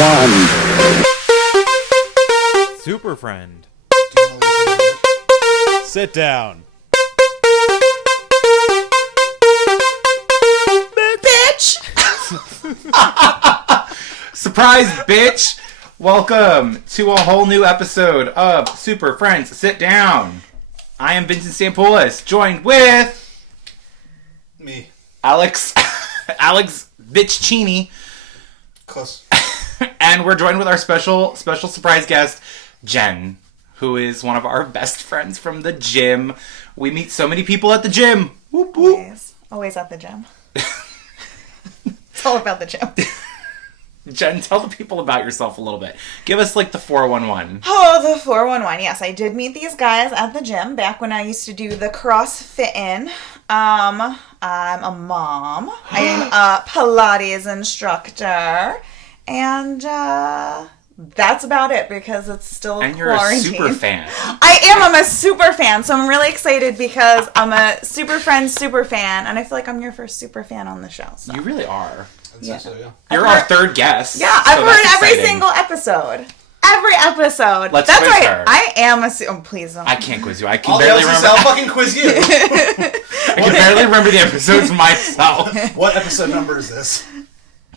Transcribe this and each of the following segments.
one. Superfriend. Sit down. Bitch! Surprise, bitch! Welcome to a whole new episode of Superfriends. Sit down. I am Vincent Stampoulos, joined with me, Alex Viccini, close, and we're joined with our special surprise guest, Jen, who is one of our best friends from the gym. We meet so many people at the gym. Whoop, whoop. Always at the gym. It's all about the gym. Jen, tell the people about yourself a little bit. Give us like the 411. Oh, the 411. Yes, I did meet these guys at the gym back when I used to do the CrossFitting. I'm a mom. I am a Pilates instructor. And that's about it because it's still and you're quarantine. a super fan. I'm a super fan. So I'm really excited because I'm a Superfriends super fan. And I feel like I'm your first super fan on the show. So. You really are. yeah. So, yeah. You're our third guest. Yeah, I've so heard that's every exciting. single episode. Every episode. Let's That's quiz right. her. I am a... Oh, please don't. I can't quiz you. I can I'll barely remember. I'll fucking quiz you. I can barely remember the episodes myself. What episode number is this?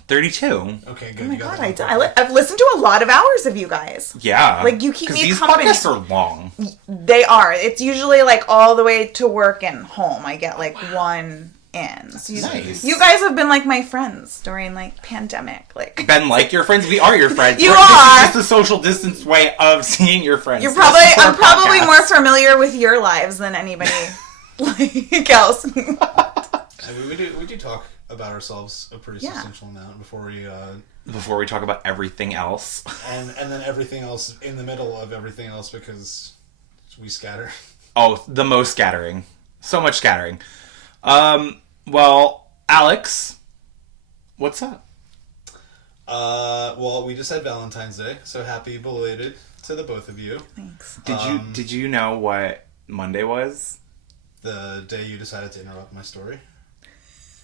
32. Okay, good. Oh my you got god, that. I've listened to a lot of hours of you guys. Yeah. Like, you keep me these company. podcasts are long. They are. It's usually like all the way to work and home. I get like one in. So Nice. You guys have been like my friends during like pandemic. Like Ben, like your friends, we are your friends. You This are. is just the social distance way of seeing your friends. you're probably. This is our I'm probably podcast. more familiar with your lives than anybody like else. We do talk about ourselves a pretty substantial amount before Before we talk about everything else. and then everything else in the middle of everything else because we scatter. Oh, the most scattering. So much scattering. Well, Alex, what's up? Well, we just had Valentine's Day, so happy belated to the both of you. Thanks. Did you know what Monday was? The day you decided to interrupt my story.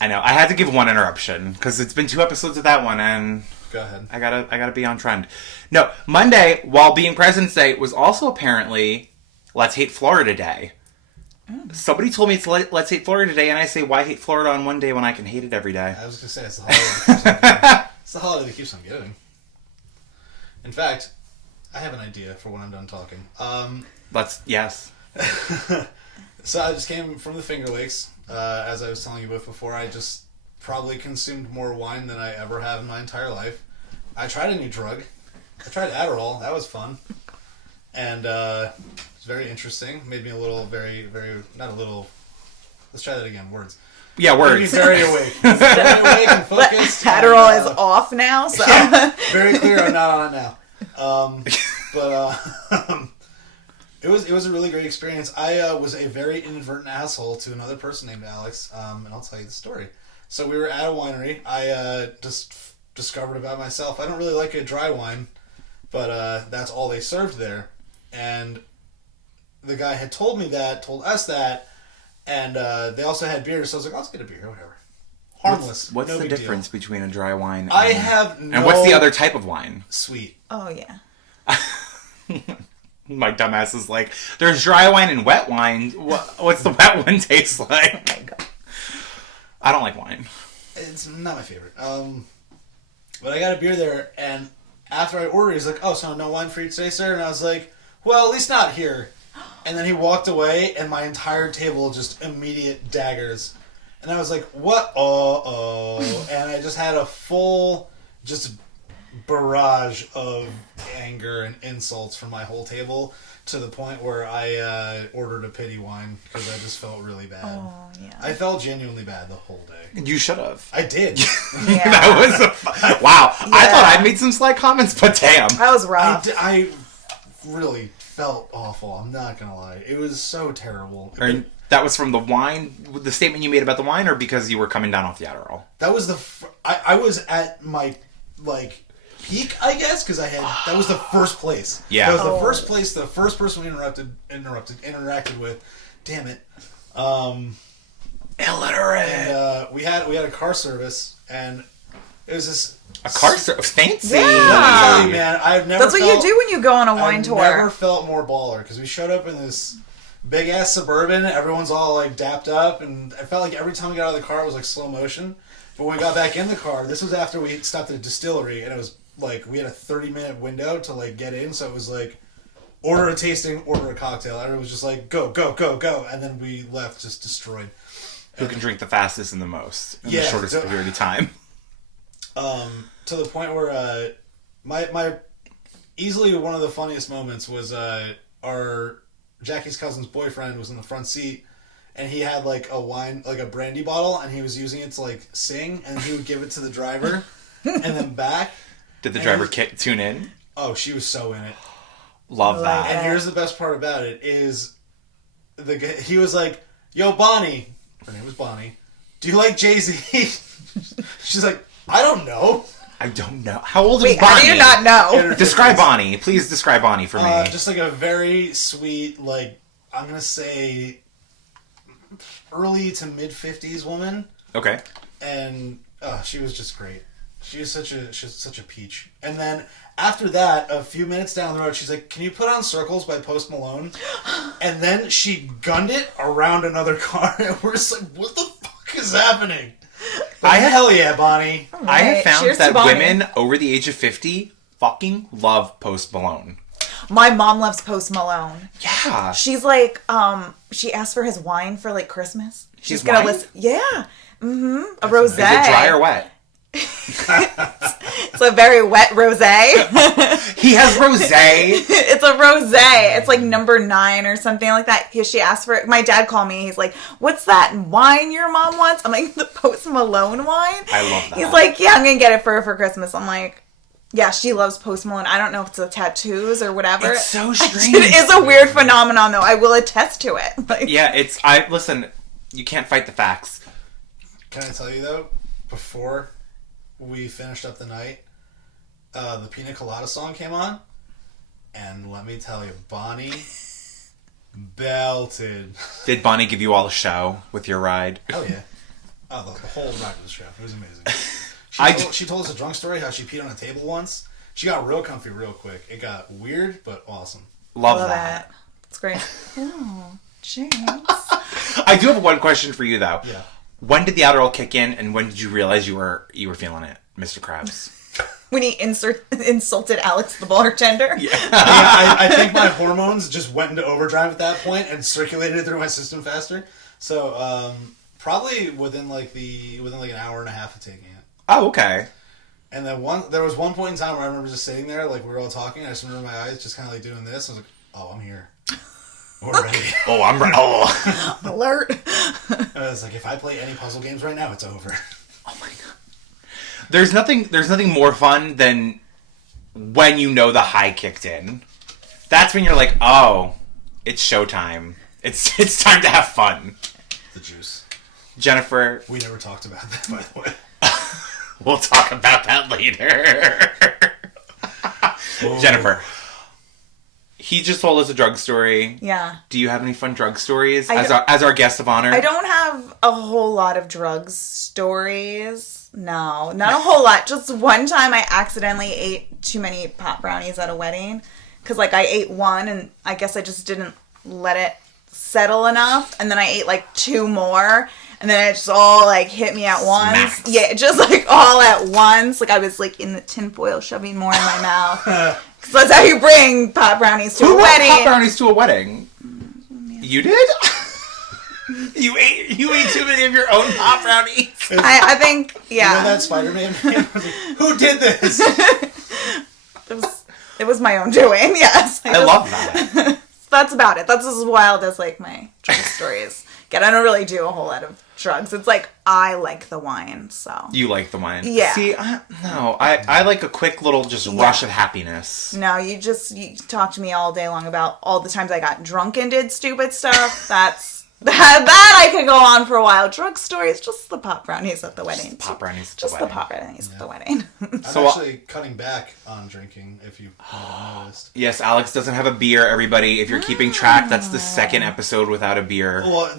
I know. I had to give one interruption because it's been 2 episodes of that one, and Go ahead. I gotta be on trend. No, Monday, while being President's Day, was also apparently Let's Hate Florida Day. Somebody told me it's Let's Hate Florida Day, and I say, why hate Florida on one day when I can hate it every day? I was going to say, it's the holiday that keeps on giving. It's the holiday that keeps on giving. In fact, I have an idea for when I'm done talking. Yes. So I just came from the Finger Lakes. As I was telling you both before, I just probably consumed more wine than I ever have in my entire life. I tried a new drug. I tried Adderall. That was fun. And it was very interesting. Made me a little, very, very, not a little, let's try that again, words. Yeah, Made me words. very awake. Very awake and focused. Adderall and, is off now, so yeah, very clear I'm not on it now. It was a really great experience. I was a very inadvertent asshole to another person named Alex, and I'll tell you the story. So we were at a winery. I just discovered about myself. I don't really like a dry wine, but that's all they served there. And the guy had told us that, and they also had beer. So I was like, I'll get a beer, whatever. Harmless. What's no the big difference deal. between a dry wine and... I have no... And what's the other type of wine? Sweet. oh yeah. My dumbass is like, there's dry wine and wet wine. What's the wet one taste like? Oh my god. I don't like wine. It's not my favorite. But I got a beer there, and after I ordered, he's like, "Oh, so no wine for you today, sir?" And I was like, "Well, at least not here." And then he walked away, and my entire table just immediate daggers. And I was like, "What? And I just had a full, just barrage of anger and insults from my whole table to the point where I ordered a pity wine because I just felt really bad. Oh yeah. I felt genuinely bad the whole day. You should have. I did. Yeah. That was wow. Yeah. I thought I made some slight comments, but damn. That was rough. I really felt awful. I'm not gonna lie. It was so terrible. That was from the wine, the statement you made about the wine, or because you were coming down off the Adderall? That was I was at my peak, I guess, because that was the first place. Yeah. That was the first place. The first person we interacted with. Damn it. Illiterate. And we had a car service, and it was this A car service? Fancy. Yeah. Let me tell you, man, I've never That's what you do when you go on a wine tour. I've never felt more baller, because we showed up in this big-ass Suburban. Everyone's all, like, dapped up, and I felt like every time we got out of the car, it was, like, slow motion. But when we got back in the car, this was after we stopped at a distillery, and it was, like, we had a 30-minute window to, like, get in, so it was, like, order a tasting, order a cocktail. Everyone was just like, go, go, go, go. And then we left just destroyed. Who can drink the fastest and the most in the shortest period of time. To the point where my easily one of the funniest moments was our Jackie's cousin's boyfriend was in the front seat, and he had like a wine, like a brandy bottle, and he was using it to like sing, and he would give it to the driver and then back. Did the driver tune in? Oh, she was so in it. Love that. And here's the best part about it is he was like, "Yo, Bonnie," her name was Bonnie. "Do you like Jay-Z?" She's like, "I don't know." I don't know. How old is Bonnie? How do you not know? Describe Bonnie. Please describe Bonnie for me. Just like a very sweet, like, I'm going to say early to mid 50s woman. Okay. And she was just great. She was such a peach. And then after that, a few minutes down the road, she's like, "Can you put on Circles by Post Malone?" And then she gunned it around another car, and we're just like, what the fuck is happening? Hell yeah, Bonnie. Right. I have found Cheers that to Bonnie. women over the age of 50 fucking love Post Malone. My mom loves Post Malone. Yeah. She's like, she asked for his wine for like Christmas. She's His gonna wine? listen. Yeah. Mm-hmm. A rosé. Is it dry or wet? It's a very wet rosé. He has rosé. It's a rosé. It's like number 9 or something like that. She asked for it. My dad called me. He's like, "What's that wine your mom wants?" I'm like, "The Post Malone wine." I love that. He's like, "Yeah, I'm gonna get it for her for Christmas." I'm like, "Yeah, she loves Post Malone." I don't know if it's the tattoos or whatever. It's so strange. It is a weird phenomenon, though. I will attest to it. Like, Yeah, listen, you can't fight the facts. Can I tell you, though, before we finished up the night, the Pina Colada song came on, and let me tell you, Bonnie belted. Did Bonnie give you all a show with your ride? Oh yeah, the whole ride was a show. It was amazing. She told us a drunk story how she peed on a table once. She got real comfy real quick. It got weird but awesome. Love that. It's great. Oh, cheers. I do have one question for you though. Yeah. When did the Adderall kick in, and when did you realize you were feeling it, Mr. Krabs? When he insulted Alex the bartender. Yeah. I think my hormones just went into overdrive at that point and circulated through my system faster. So probably within like an hour and a half of taking it. Oh, okay. And then there was one point in time where I remember just sitting there, like we were all talking. I just remember my eyes just kind of like doing this. I was like, "Oh, I'm here. We're ready." Oh, I'm ready. Oh. Alert. And I was like, if I play any puzzle games right now, it's over. Oh my god. There's nothing more fun than when you know the high kicked in. That's when you're like, "Oh, it's showtime. It's time to have fun." The juice. Jennifer, We never talked about that, by the way. we'll talk about that later. Jennifer, he just told us a drug story. Yeah. Do you have any fun drug stories I as our guest of honor? I don't have a whole lot of drugs stories. No, not a whole lot. Just one time I accidentally ate too many pot brownies at a wedding. Because, like, I ate one and I guess I just didn't let it settle enough. And then I ate, like, 2 more. And then it just all, like, hit me at once. Smacked. Yeah, just, like, all at once. Like, I was, like, in the tinfoil shoving more in my mouth. Because that's how you bring pot brownies to a brought wedding. pot brownies to a wedding? You did? You ate too many of your own pot brownies. I think, yeah. You know that Spider-Man meme? Who did this? It was my own doing, yes. I love that. That's about it. That's as wild as, like, my drug stories get. I don't really do a whole lot of drugs. It's like, I like the wine, so. You like the wine. Yeah. See, I like a quick little just rush of happiness. No, you talk to me all day long about all the times I got drunk and did stupid stuff. That I could go on for a while. Drug stories, just the pot brownies at the wedding. Pot brownies at the Just wedding. the pot brownies at the wedding. I'm actually cutting back on drinking, if you haven't noticed. Yes, Alex doesn't have a beer, everybody. If you're keeping track, that's the second episode without a beer. Well,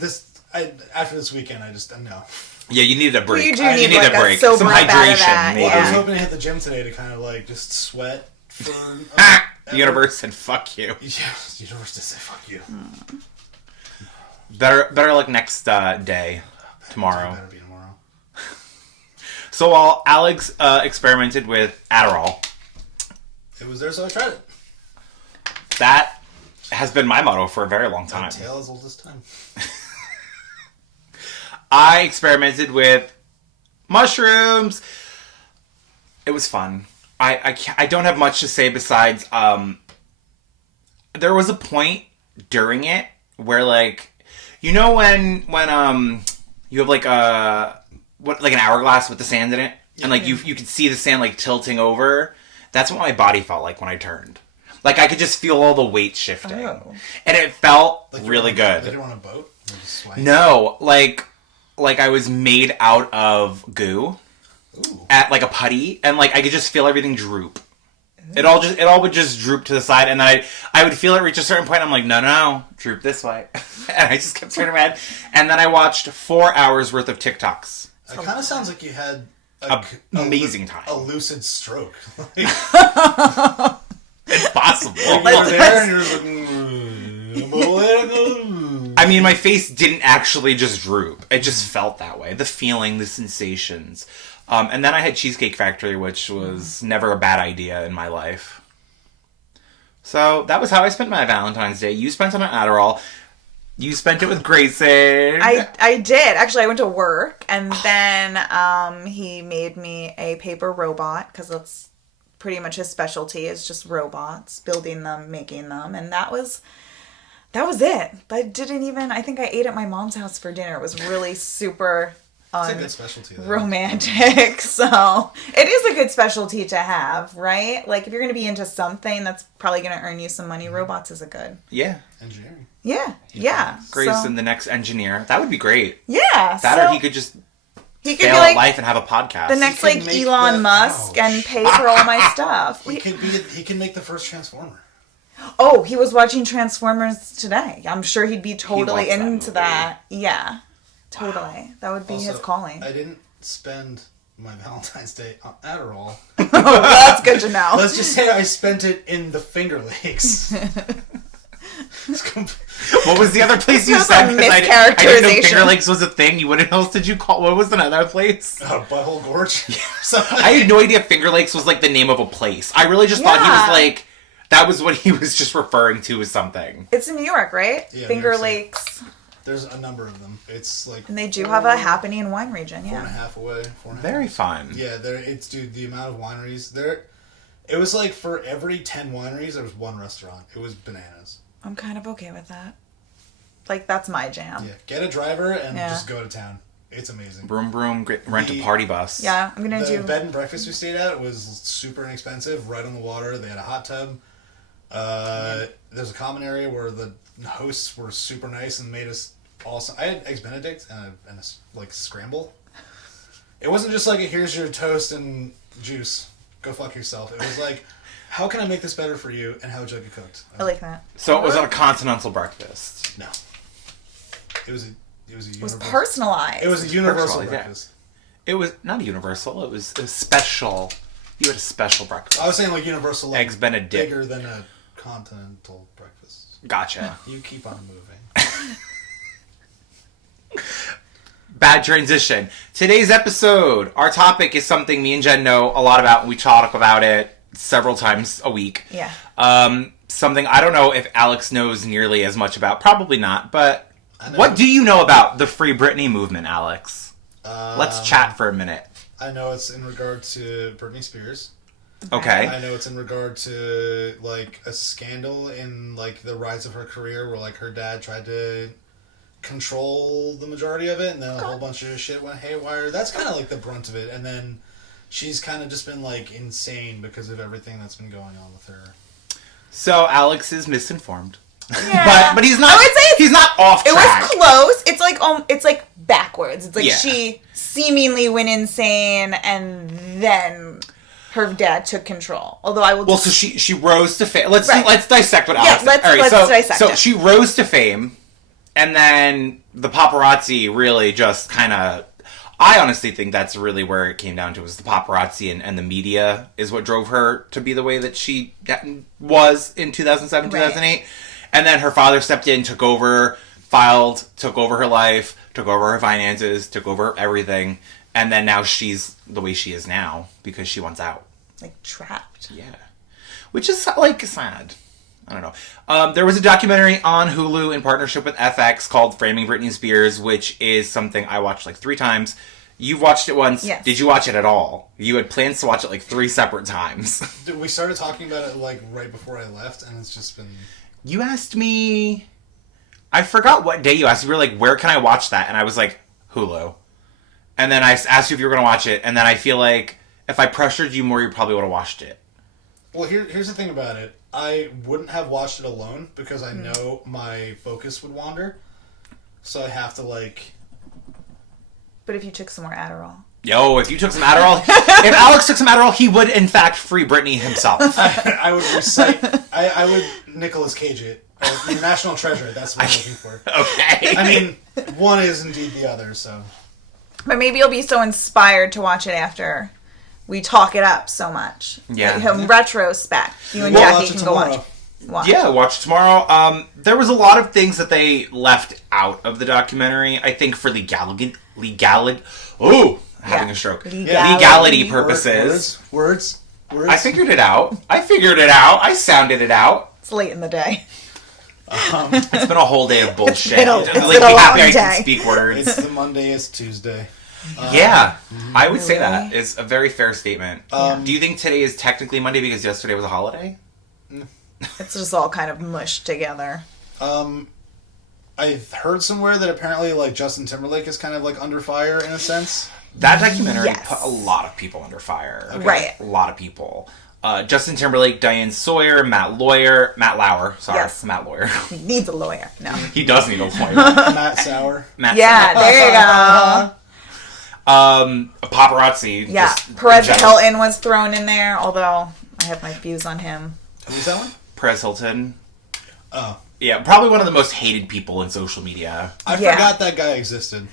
after this weekend, no. Yeah, you needed a break. You do need a like break. a sober Some up out of hydration, that. maybe. Well, I was Yeah. hoping to hit the gym today to kind of like just sweat for... Universe and fuck you. Yeah, universe to say fuck you. Better like next day. Tomorrow. Better be tomorrow. So while Alex experimented with Adderall, It was there, so I tried it. that has been my motto for a very long time. Tale as old as time. I experimented with mushrooms. It was fun. I don't have much to say besides there was a point during it where like you know when you have like like an hourglass with the sand in it and like you could see the sand like tilting over. That's what my body felt like when I turned. Like I could just feel all the weight shifting. Oh. And it felt Like really good. Like you're on a boat? Or just swaying? No, like I was made out of goo. Ooh. At like a putty, and like I could just feel everything droop. It all would just droop to the side, and then I would feel it reach a certain point. I'm like, no, droop this way, and I just kept turning around. And then I watched 4 hours worth of TikToks. It kind of sounds like you had Amazing time. A lucid stroke. It's possible. You were there and you're just like, I mean, my face didn't actually just droop. It just felt that way. The feeling, the sensations. And then I had Cheesecake Factory, which was never a bad idea in my life. So that was how I spent my Valentine's Day. You spent it on Adderall. You spent it with Grayson. I did. Actually, I went to work, and then he made me a paper robot, because that's pretty much his specialty, is just robots, building them, making them, and that was it. I think I ate at my mom's house for dinner. It was really super It's a good specialty, though. romantic. So it is a good specialty to have, right? Like if you're going to be into something that's probably going to earn you some money, robots is a good. Yeah. Engineering. Yeah. Grayson, the next engineer. That would be great. Yeah. That or he could just he could fail be at like life and have a podcast. the next He can like make Elon that- Musk Ouch. and pay for all my stuff. He can make the first Transformer. Oh, he was watching Transformers today. I'm sure he'd be totally loves that into movie. that. Yeah. Totally. That would be Also, his calling. I didn't spend my Valentine's Day on Adderall. That's good to know. Let's just say I spent it in the Finger Lakes. What was the other place you That's said? a 'Cause I didn't know mischaracterization. Finger Lakes was a thing. What else did you call? What was another place? Butthole Gorge. I had no idea Finger Lakes was like the name of a place. I really just thought he was Yeah. like, that was what he was just referring to as something. It's in New York, right? Yeah, Finger New York City. Lakes. There's a number of them. It's like And they do have a happening wine region, 4.5 yeah. away. 4.5. Very fun. Yeah, dude, the amount of wineries there. It was like for every 10 wineries, there was one restaurant. It was bananas. I'm kind of okay with that. Like, that's my jam. Yeah, get a driver and Yeah. just go to town. It's amazing. Broom, rent a party bus. Yeah, I'm gonna The do. bed and breakfast we stayed at was super inexpensive, right on the water. They had a hot tub. There's a common area where the hosts were super nice and made us awesome. I had eggs Benedict and a like scramble. It wasn't just like here's your toast and juice. Go fuck yourself. It was like, how can I make this better for you, and how would you like it cooked? I like that. So it was a continental breakfast. No. It was a It was universal. personalized. It was a universal personalized, yeah. breakfast. It was not a universal. It was a special. You had a special breakfast. I was saying like universal, like Eggs Benedict. bigger than a continental breakfast. Gotcha. You keep on moving. Bad transition. Today's episode, our topic is something me and Jen know a lot about, and we talk about it several times a week. Yeah. Something I don't know if Alex knows nearly as much about. Probably not, but I know. what do you know about the Free Britney movement, Alex? Let's chat for a minute. I know it's in regard to Britney Spears. Okay. I know it's in regard to like a scandal in like the rise of her career, where like her dad tried to control the majority of it, and then a whole bunch of shit went haywire. That's kind of like the brunt of it, and then she's kind of just been like insane because of everything that's been going on with her. So Alex is misinformed. Yeah. But he's not. I would say he's not off It track. was close. It's like backwards. It's like Yeah. she seemingly went insane, and then her dad took control. Although I will. Well, so she rose to fame. Let's Right. dissect what Yeah, Alex. let's- all right, let's dissect so it. she rose to fame, and then the paparazzi really just kind of. I honestly think that's really where it came down to, was the paparazzi and the media is what drove her to be the way that she was in 2007, 2008. And then her father stepped in, took over her life, took over her finances, took over everything. And then now she's the way she is now because she wants out. Like, trapped. Yeah. Which is, like, sad. I don't know. There was a documentary on Hulu in partnership with FX called Framing Britney Spears, which is something I watched like 3 times. You've watched it once. Yes. Did you watch it at all? You had plans to watch it like 3 separate times. We started talking about it like right before I left, and it's just been... You asked me... I forgot what day you asked. You were like, where can I watch that? And I was like, Hulu. And then I asked you if you were going to watch it, and then I feel like if I pressured you more, you probably would have watched it. Well, here's the thing about it. I wouldn't have watched it alone because I know my focus would wander. So I have to, like... But if you took some more Adderall. Yo, if you took some Adderall... if Alex took some Adderall, he would, in fact, free Britney himself. I would recite... I would Nicolas Cage it. Or National Treasure, that's what I'm looking for. Okay. I mean, one is indeed the other, so... But maybe you'll be so inspired to watch it after we talk it up so much. Yeah. Like, in retrospect, you and We'll Jackie watch it can go tomorrow. watch. Yeah, watch it tomorrow. There was a lot of things that they left out of the documentary. I think for legality. Having a stroke. Legality purposes. Words. I figured it out. I sounded it out. It's late in the day. It's been a whole day of bullshit. been a Like, long be happy I day. can speak words. It's the Monday is Tuesday. Yeah, I would say that is a very fair statement. Do you think today is technically Monday because yesterday was a holiday? It's just all kind of mushed together. I've heard somewhere that apparently, like, Justin Timberlake is kind of, like, under fire in a sense. That documentary Yes. put a lot of people under fire. Okay. Right. A lot of people. Justin Timberlake, Diane Sawyer, Matt Lauer. Yes. Matt Lauer. He needs a lawyer. No. He does need a lawyer. Matt Sauer. Matt Yeah, there you go. A paparazzi. Yeah, just Perez jealous. Hilton was thrown in there, although I have my views on him. Who's that one? Perez Hilton. Oh. Yeah, probably one of the most hated people in social media. I Yeah. forgot that guy existed.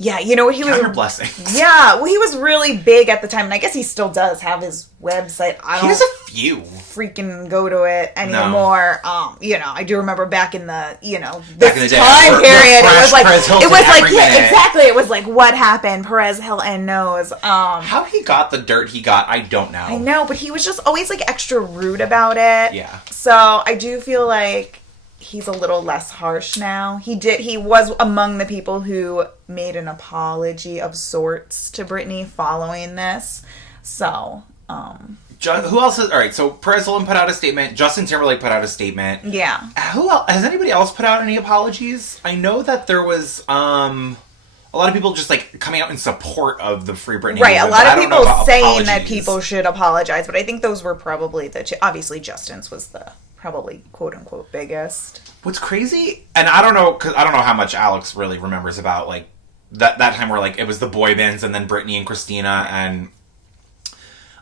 Yeah, you know what he Count your was. blessings. Yeah, well, he was really big at the time, and I guess he still does have his website. I He don't has a few. freaking go to it anymore. I do remember back in the, Back in the this day, time we're period, it fresh was like, Perez Hilton it was like, every yeah, minute. exactly. It was like, what happened? Perez Hilton knows. How he got the dirt he got, I don't know. I know, but he was just always like extra rude about it. Yeah. So I do feel like he's a little less harsh now. He was among the people who made an apology of sorts to Britney following this. So, Who else is... Alright, so Perez Hilton put out a statement. Justin Timberlake put out a statement. yeah. Who else? Has anybody else put out any apologies? I know that there was a lot of people just like coming out in support of the Free Britney Right, a movement, lot but I of don't know people about saying that apologies. people should apologize, but I think those were probably obviously Justin's was the probably quote unquote biggest. What's crazy, and I don't know, because I don't know how much Alex really remembers about like that time where like it was the boy bands and then Britney and Christina, and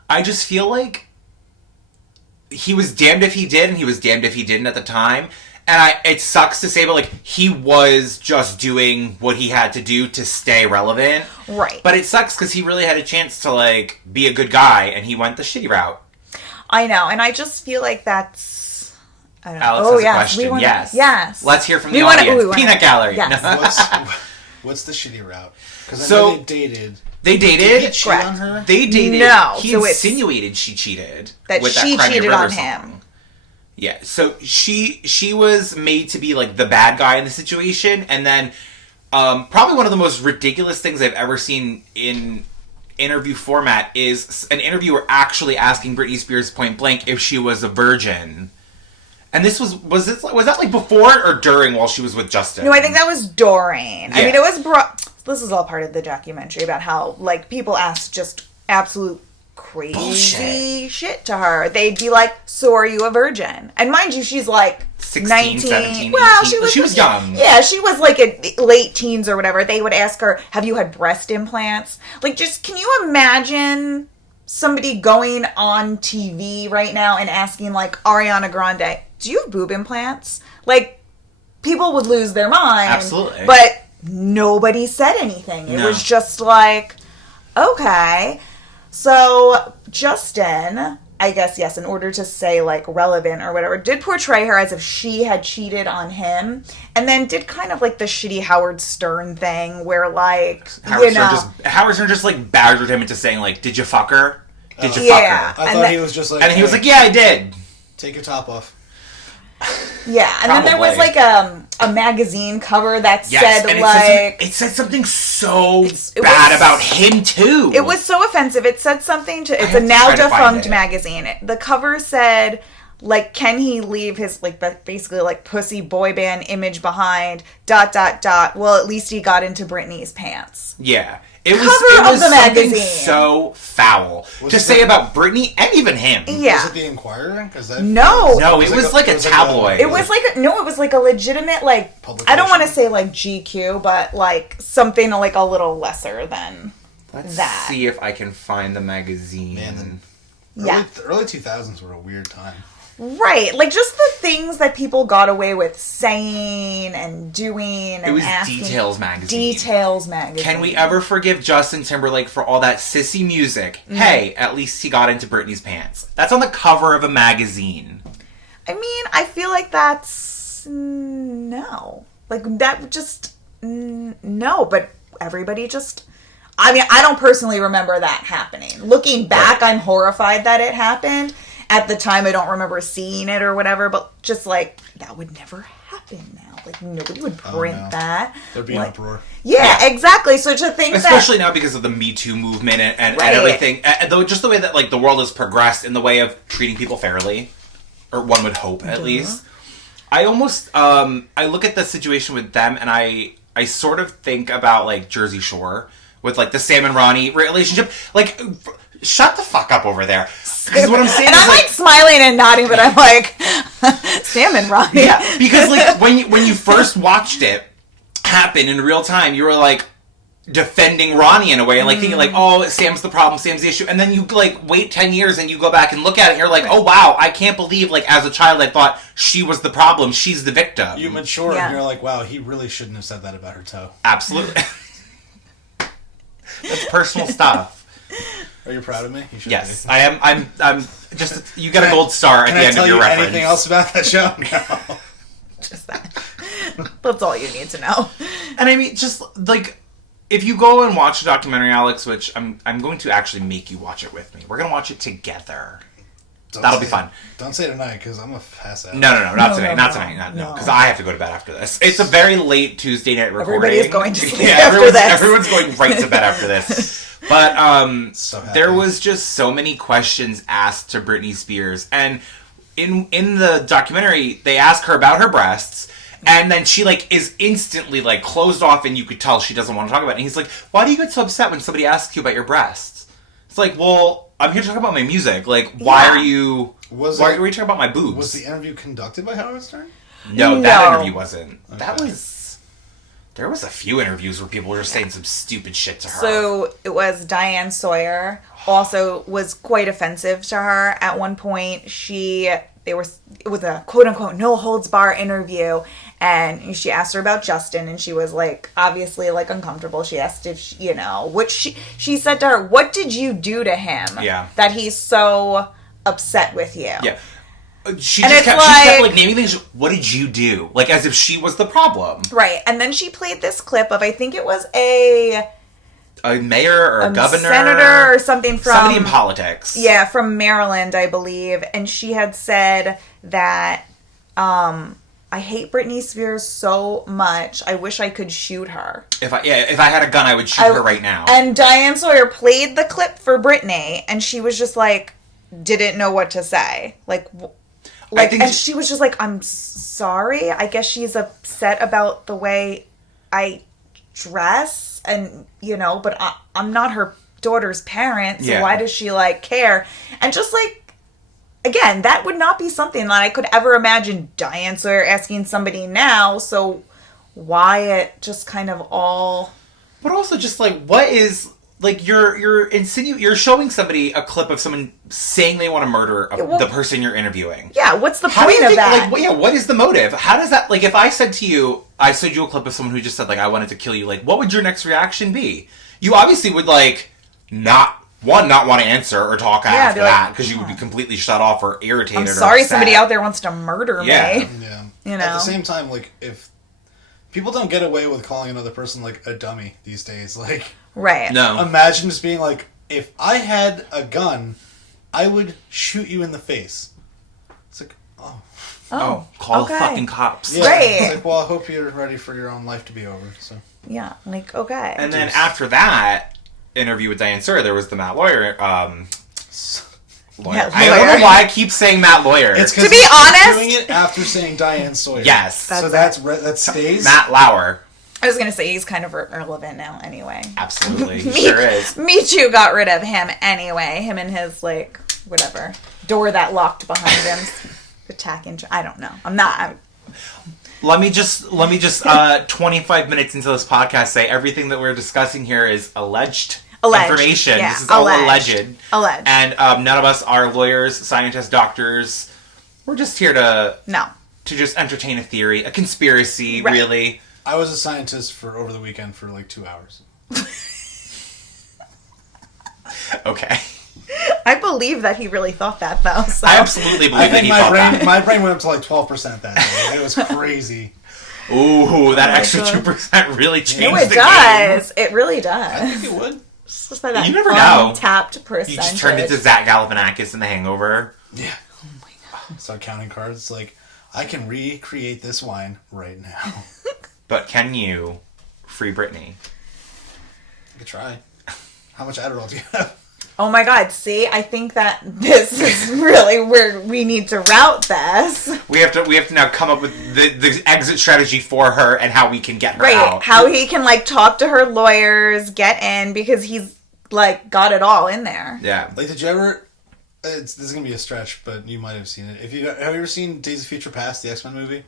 I just feel like he was damned if he did and he was damned if he didn't at the time. And it sucks to say, but like he was just doing what he had to do to stay relevant. Right. But it sucks because he really had a chance to like be a good guy, and he went the shitty route. I know, and I just feel like that's... I don't know. Alex has a question. Yes. Let's hear from the audience. Peanut gallery. Yes. No. What's the shitty route? Because I So- know they dated. They dated. Did he cheat Correct. on her? They dated. No, He so it's- insinuated she cheated. That with she Cry Me a cheated River on song. him. Yeah, so she was made to be like the bad guy in the situation, and then probably one of the most ridiculous things I've ever seen in interview format is an interviewer actually asking Britney Spears point blank if she was a virgin. And this was that like before or during while she was with Justin? No, I think that was Doreen. I Yeah. mean, it was this is all part of the documentary about how, like, people asked just absolute crazy Bullshit. shit to her. They'd be like, so are you a virgin? And mind you, she's like 16, 19. 17, Well, 18. She was young. Yeah, she was like in late teens or whatever. They would ask her, have you had breast implants? Like, just, can you imagine somebody going on TV right now and asking, like, Ariana Grande, do you have boob implants? Like, people would lose their mind. Absolutely. But nobody said anything. It No. was just like, okay. So Justin, I guess, yes, in order to say, like, relevant or whatever, did portray her as if she had cheated on him, and then did kind of, like, the shitty Howard Stern thing where, like, Howard Stern just, like, badgered him into saying, like, did you fuck her? Did you fuck her? I thought he was just like... And he was like, yeah, I did. Take your top off. Yeah, and then there was, like, a magazine cover that said, and like... it said something so bad about him, too. It was so offensive. It said something to... It's a have to try to find now-defunct it. magazine. The cover said, like, can he leave his, like, basically, like, pussy boy band image behind, ... Well, at least he got into Britney's pants. Yeah. It was of the something magazine. So foul to say about Britney and even him. Yeah. Was it the Inquirer? No, it was like a tabloid. It was like a legitimate, like, I don't want to say like GQ, but like something like a little lesser than Let's that. see if I can find the magazine. Man, Yeah. the early 2000s were a weird time. Right, like just the things that people got away with saying and doing and It was asking. Details magazine. Details magazine. Can we ever forgive Justin Timberlake for all that sissy music? Hey, at least he got into Britney's pants. That's on the cover of a magazine. I mean, I feel like that's no. Like that just no, but everybody just I mean, I don't personally remember that happening. Looking back, I'm horrified that it happened. At the time, I don't remember seeing it or whatever, but just like, that would never happen now. Like, nobody would print that. There'd be an like, uproar. Yeah, exactly. So to think Especially now because of the Me Too movement and everything. Though just the way that, like, the world has progressed in the way of treating people fairly. Or one would hope, at least. I almost, I look at the situation with them and I sort of think about, like, Jersey Shore. With, like, the Sam and Ronnie relationship. Like, shut the fuck up over there. Because what I'm saying and is, I'm like smiling and nodding, but I'm like, Sam and Ronnie. Yeah, because like when you first watched it happen in real time, you were like defending Ronnie in a way and like thinking like, oh, Sam's the problem, Sam's the issue, and then you like wait 10 years and you go back and look at it and you're like, oh wow, I can't believe like as a child I thought she was the problem, she's the victim. You mature and you're like, wow, he really shouldn't have said that about her toe. Absolutely. That's personal stuff. Are you proud of me? You should Yes, be. I am. I'm just. You got a gold star at the end of your reference. Can I tell you anything else about that show? No. Just that. That's all you need to know. And I mean, just like if you go and watch the documentary, Alex, which I'm going to actually make you watch it with me. We're gonna watch it together. That'll be fun. Don't say tonight because I'm gonna pass out. No, not tonight. Not tonight. No, because I have to go to bed after this. It's a very late Tuesday night recording. Everybody's going to sleep after this. Everyone's going right to bed after this. But So happy. there was just so many questions asked to Britney Spears, and in the documentary, they ask her about her breasts, and then she like is instantly like closed off, and you could tell she doesn't want to talk about it. And he's like, "Why do you get so upset when somebody asks you about your breasts?" It's like, well, I'm here to talk about my music. Like, why are you? Why are we talking about my boobs? Was the interview conducted by Howard Stern? No, that interview wasn't. Okay. That was. There was a few interviews where people were just saying some stupid shit to her. So it was Diane Sawyer. Also was quite offensive to her. At one point, it was a quote unquote no holds bar interview, and she asked her about Justin, and she was like obviously like uncomfortable. She asked if she said to her, "What did you do to him? Yeah. That he's so upset with you?" Yeah. She kept like naming things. What did you do? Like as if she was the problem. Right. And then she played this clip of, I think it was a mayor or a governor. Senator or something from... Somebody in politics. Yeah, from Maryland, I believe. And she had said that, I hate Britney Spears so much. I wish I could shoot her. If I had a gun, I would shoot her right now. And Diane Sawyer played the clip for Britney, and she was just like, didn't know what to say. And she was just like, I'm sorry. I guess she's upset about the way I dress, and but I'm not her daughter's parent, so why does she care? And just again, that would not be something that I could ever imagine Diane Sawyer asking somebody now. So why it just kind of all. But also just what is Like you're showing somebody a clip of someone saying they want to murder the person you're interviewing. Yeah, what's the point of that? Like, what is the motive? How does that, like, if I said to you, I showed you a clip of someone who just said, like, I wanted to kill you, like, what would your next reaction be? You obviously would, like, not want to answer or talk after that, because you would be completely shut off or irritated. I'm sorry or upset. Somebody out there wants to murder me. Yeah. You know? At the same time, like, if people don't get away with calling another person, like, a dummy these days, like... Right. No. Imagine just being like, if I had a gun, I would shoot you in the face. It's like, call the fucking cops. Yeah, right. It's like, well, I hope you're ready for your own life to be over. So. Yeah, like, okay. And then after that interview with Diane Sawyer, there was the Matt Lawyer. Lawyer. Yeah, I don't know why I keep saying Matt Lawyer. It's to be honest, doing it after saying Diane Sawyer. Yes. So that stays. Matt Lauer. I was going to say he's kind of irrelevant now anyway. Absolutely. He sure is. Me Too got rid of him anyway. Him and his, like, whatever, door that locked behind him. Attacking. I don't know. Let me just 25 minutes into this podcast say everything that we're discussing here is alleged information. Yeah, this is all alleged. Alleged. And none of us are lawyers, scientists, doctors. We're just here to just entertain a theory, a conspiracy, really. I was a scientist for over the weekend for like 2 hours. Okay. I believe that he really thought that, though. So. I absolutely believe that he thought that. My brain went up to like 12% that day. It was crazy. Ooh, that extra 2% really changed No, it the does. It really does. I think it would. It's just like that you never know. Untapped percentage. You just turned into Zach Galifianakis in The Hangover. Yeah. Oh my god. Start counting cards. It's like, I can recreate this wine right now. But can you free Britney? I could try. How much Adderall do you have? Oh my god, see? I think that this is really where we need to route this. We have to now come up with the exit strategy for her and how we can get her out. How he can, like, talk to her lawyers, get in, because he's, like, got it all in there. Yeah. Like, did you ever... this is going to be a stretch, but you might have seen it. Have you ever seen Days of Future Past, the X-Men movie?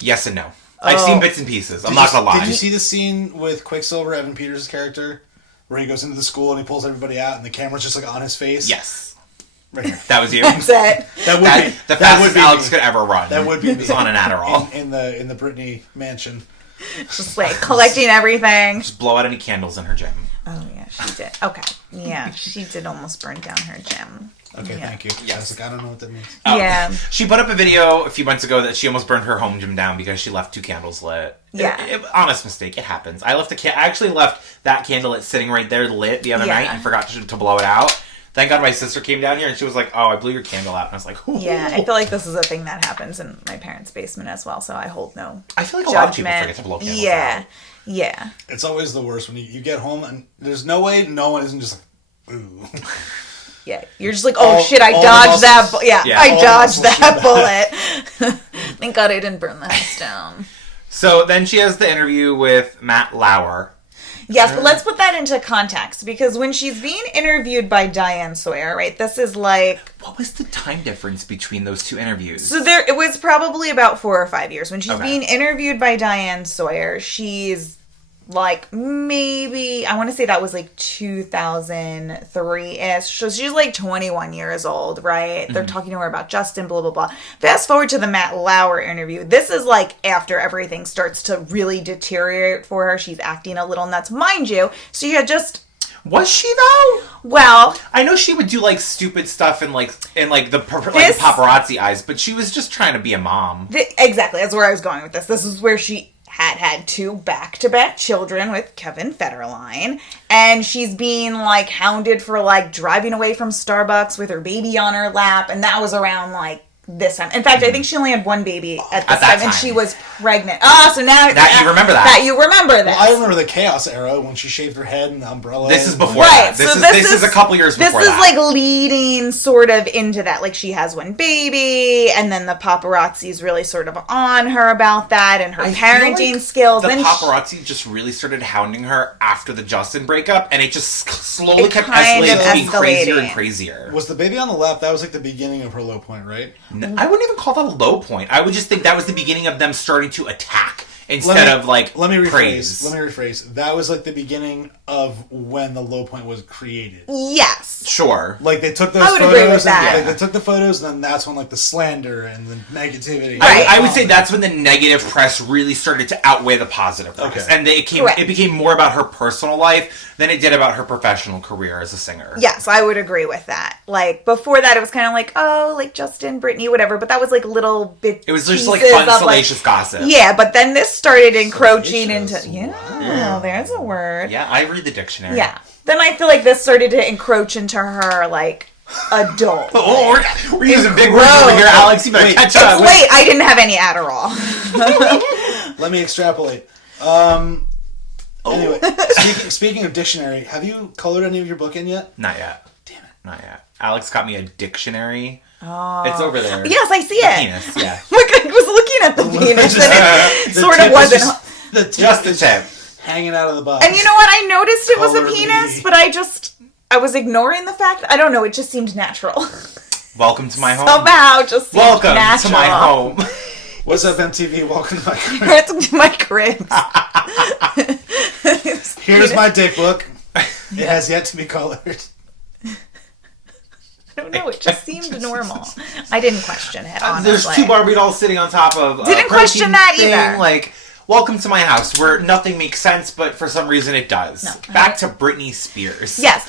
Yes and no. I've seen bits and pieces. I'm not going to lie. Did you see the scene with Quicksilver, Evan Peters' character, where he goes into the school and he pulls everybody out and the camera's just, like, on his face? Yes. Right here. That was you? That's it. That would be the fastest Alex could ever run. That would be It's on an Adderall. in the Britney mansion. Just, like, collecting everything. Just blow out any candles in her gym. Oh, yeah, she did. Okay. Yeah, she did almost burn down her gym. Okay, thank you. Yes. I was like, I don't know what that means. Yeah. She put up a video a few months ago that she almost burned her home gym down because she left 2 candles lit. Yeah. Honest mistake. It happens. I actually left that candle sitting right there lit the other night and forgot to blow it out. Thank God my sister came down here and she was like, oh, I blew your candle out. And I was like, ooh. Yeah, I feel like this is a thing that happens in my parents' basement as well, so I hold no I feel like judgment. a lot of people forget to blow candles out. Yeah. It's always the worst when you get home and there's no way no one isn't just like, ooh. Yeah, you're just like, oh shit, I all dodged the that. muscles- I dodged that muscles bullet. Thank God I didn't burn the house down. So then she has the interview with Matt Lauer. Yes, but let's put that into context, because when she's being interviewed by Diane Sawyer, right, this is like... What was the time difference between those 2 interviews? So it was probably about 4 or 5 years. When she's being interviewed by Diane Sawyer, she's like, maybe, I want to say that was like 2003-ish. So she's like 21 years old, right? They're talking to her about Justin, blah, blah, blah. Fast forward to the Matt Lauer interview. This is like after everything starts to really deteriorate for her. She's acting a little nuts. Mind you, so you had just... Was she though? Well, I know she would do like stupid stuff in the paparazzi eyes, but she was just trying to be a mom. Exactly, that's where I was going with this. This is where she had 2 back-to-back children with Kevin Federline, and she's being like hounded for like driving away from Starbucks with her baby on her lap, and that was around like this time. In fact, I think she only had 1 baby at this time, and she was pregnant. Oh, so now... You remember that. That you remember this. Well, I remember the Chaos era when she shaved her head and the umbrella. This is before that. This is a couple years before that. This is like leading sort of into that. Like she has 1 baby, and then the paparazzi's really sort of on her about that and her parenting skills. The then paparazzi just really started hounding her after the Justin breakup, and it just slowly kept escalating to being crazier and crazier. Was the baby on the lap, that was like the beginning of her low point, right? I wouldn't even call that a low point. I would just think that was the beginning of them starting to attack instead of like let me rephrase. praise. Let me rephrase. That was like the beginning of when the low point was created. Yes. Sure. Like they took those I would photos agree with that. and like, they took the photos, and then that's when like the slander and the negativity. Right. I would say that's when the negative press really started to outweigh the positive press, and it became more about her personal life than it did about her professional career as a singer. Yes, I would agree with that. Like before that, it was kind of like, oh, like Justin, Britney, whatever. But that was like little bit. It was just like fun, salacious gossip. Yeah, but then this started encroaching into Wow. there's a word. Yeah, I read the dictionary. Yeah. Then I feel like this started to encroach into her like adult. Oh, we're using big words over here, Alex. You better catch up. It's late. I didn't have any Adderall. Let me extrapolate. Anyway, speaking of dictionary, have you colored any of your book in yet? Not yet. Damn it. Not yet. Alex got me a dictionary. Oh. It's over there. Yes, I see The it. penis, yeah. Look, I was looking at the penis and it sort of wasn't. Just the tip. Hanging out of the box. And you know what? I noticed it was a Color penis, me. but I was ignoring the fact. I don't know. It just seemed natural. Welcome to my home. Somehow, just seemed Welcome natural. to my home. What's up, MTV? Welcome to my crib. Welcome to my crib. Here's my dick book. It has yet to be colored. I don't know. It just seemed normal. I didn't question it, honestly. There's two Barbie dolls sitting on top of a Didn't question protein that thing, either. Like, welcome to my house, where nothing makes sense, but for some reason it does. No. Back to Britney Spears. Yes.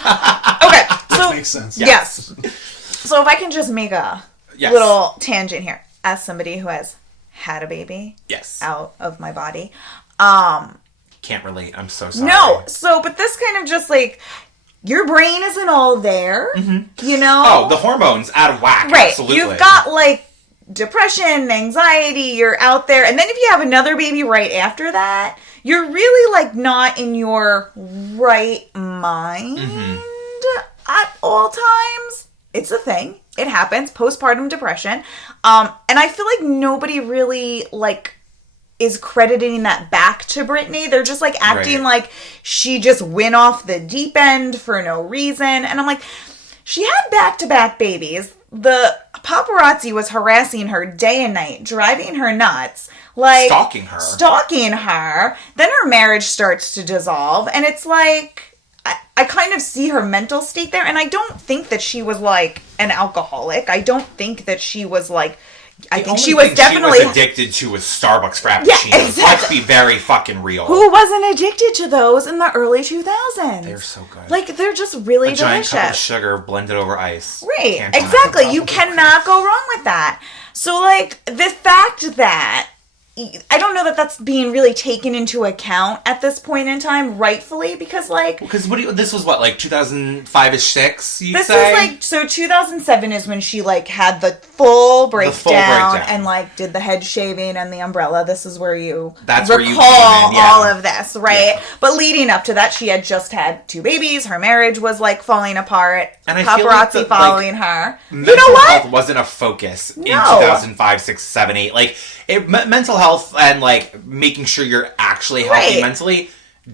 Okay. So Makes sense. yes. So if I can just make a little tangent here, as somebody who has had a baby Yes. out of my body, Can't relate. I'm so sorry. no. So, but this kind of just like your brain isn't all there, you know. Oh, the hormones out of whack. right. Absolutely. You've got like depression, anxiety. You're out there, and then if you have another baby right after that, you're really like not in your right mind at all times. It's a thing. It happens. Postpartum depression. And I feel like nobody really like is crediting that back to Britney. They're just like acting like she just went off the deep end for no reason. And I'm like, she had back-to-back babies. The paparazzi was harassing her day and night, driving her nuts. Like stalking her. Then her marriage starts to dissolve. And it's like, I kind of see her mental state there. And I don't think that she was like an alcoholic. I don't think that she was like, I think she was definitely... She was addicted to a Starbucks Frappuccino. Yeah, exactly. Let's be very fucking real. Who wasn't addicted to those in the early 2000s? They're so good. Like, they're just really a giant delicious. cup of sugar blended over ice. Right, Can't go exactly. wrong. You cannot go wrong with that. So, like, the fact that... I don't know that that's being really taken into account at this point in time, rightfully, because, like... Because this was what, like 2005-ish, 6, you'd this say? was, like... So, 2007 is when she, like, had the full breakdown and, like, did the head shaving and the umbrella. This is where you recall all of this, right? Yeah. But leading up to that, she had just had 2 babies. Her marriage was, like, falling apart. And I paparazzi feel like following her. You know what? Health wasn't a focus in 2005, 6, 7, 8. Like, mental health and like making sure you're actually healthy mentally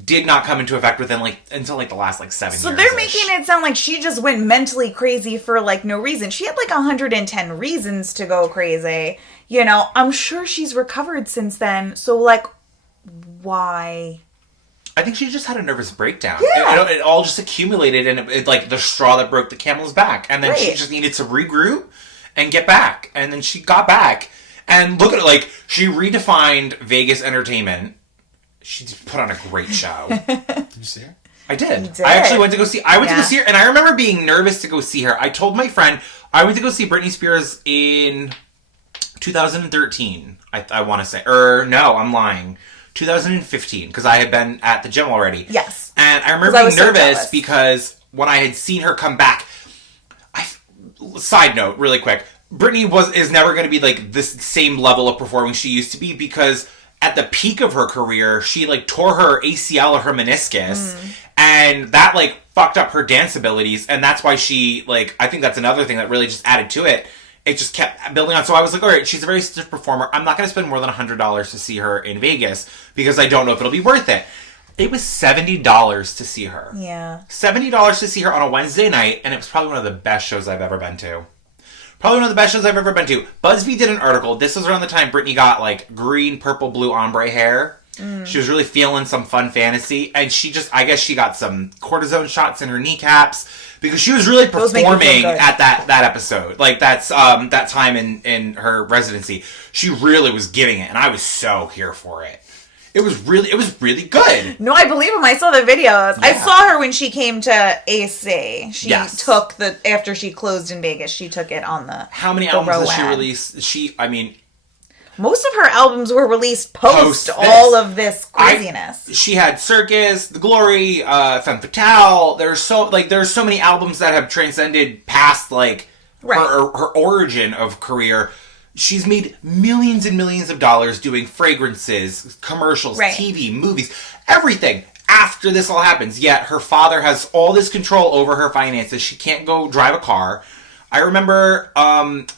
did not come into effect within until the last 7 years. So they're making it sound like she just went mentally crazy for like no reason. She had like 110 reasons to go crazy. You know, I'm sure she's recovered since then. So like, why? I think she just had a nervous breakdown. Yeah. It all just accumulated, and it like the straw that broke the camel's back. And then she just needed to regroup and get back. And then she got back. And look at it, like, she redefined Vegas entertainment. She put on a great show. Did you see her? I did. I actually went to go see her, and I remember being nervous to go see her. I told my friend, I went to go see Britney Spears in 2013, I want to say. No, I'm lying. 2015, because I had been at the gym already. Yes. And I remember being nervous because when I had seen her come back, side note, really quick, Britney is never going to be like this same level of performing she used to be, because at the peak of her career, she like tore her ACL or her meniscus, and that like fucked up her dance abilities, and that's why she like, I think that's another thing that really just added to it. It just kept building on. So I was like, all right, she's a very stiff performer. I'm not going to spend more than $100 to see her in Vegas because I don't know if it'll be worth it. It was $70 to see her. Yeah. $70 to see her on a Wednesday night, and it was probably one of the best shows I've ever been to. Probably one of the best shows I've ever been to. BuzzFeed did an article. This was around the time Britney got, like, green, purple, blue ombre hair. She was really feeling some fun fantasy. And I guess she got some cortisone shots in her kneecaps. Because she was really performing at that episode. Like, that's that time in her residency. She really was giving it. And I was so here for it. It was really good. No, I believe him. I saw the videos. Yeah. I saw her when she came to AC. She took after she closed in Vegas, she took it on the How many albums did she release? Most of her albums were released post all of this craziness. She had Circus, The Glory, Femme Fatale. There's so many albums that have transcended past, like, her origin of career. She's made millions and millions of dollars doing fragrances, commercials, TV, movies, everything after this all happens. Yet her father has all this control over her finances. She can't go drive a car. I remember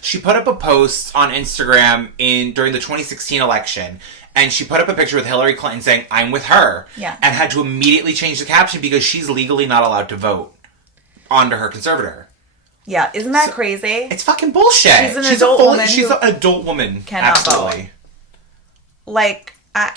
she put up a post on Instagram during the 2016 election, and she put up a picture with Hillary Clinton saying, "I'm with her," and had to immediately change the caption because she's legally not allowed to vote onto her conservator. Yeah, isn't that crazy? It's fucking bullshit. She's an adult woman. Cannot absolutely. Vote. Like,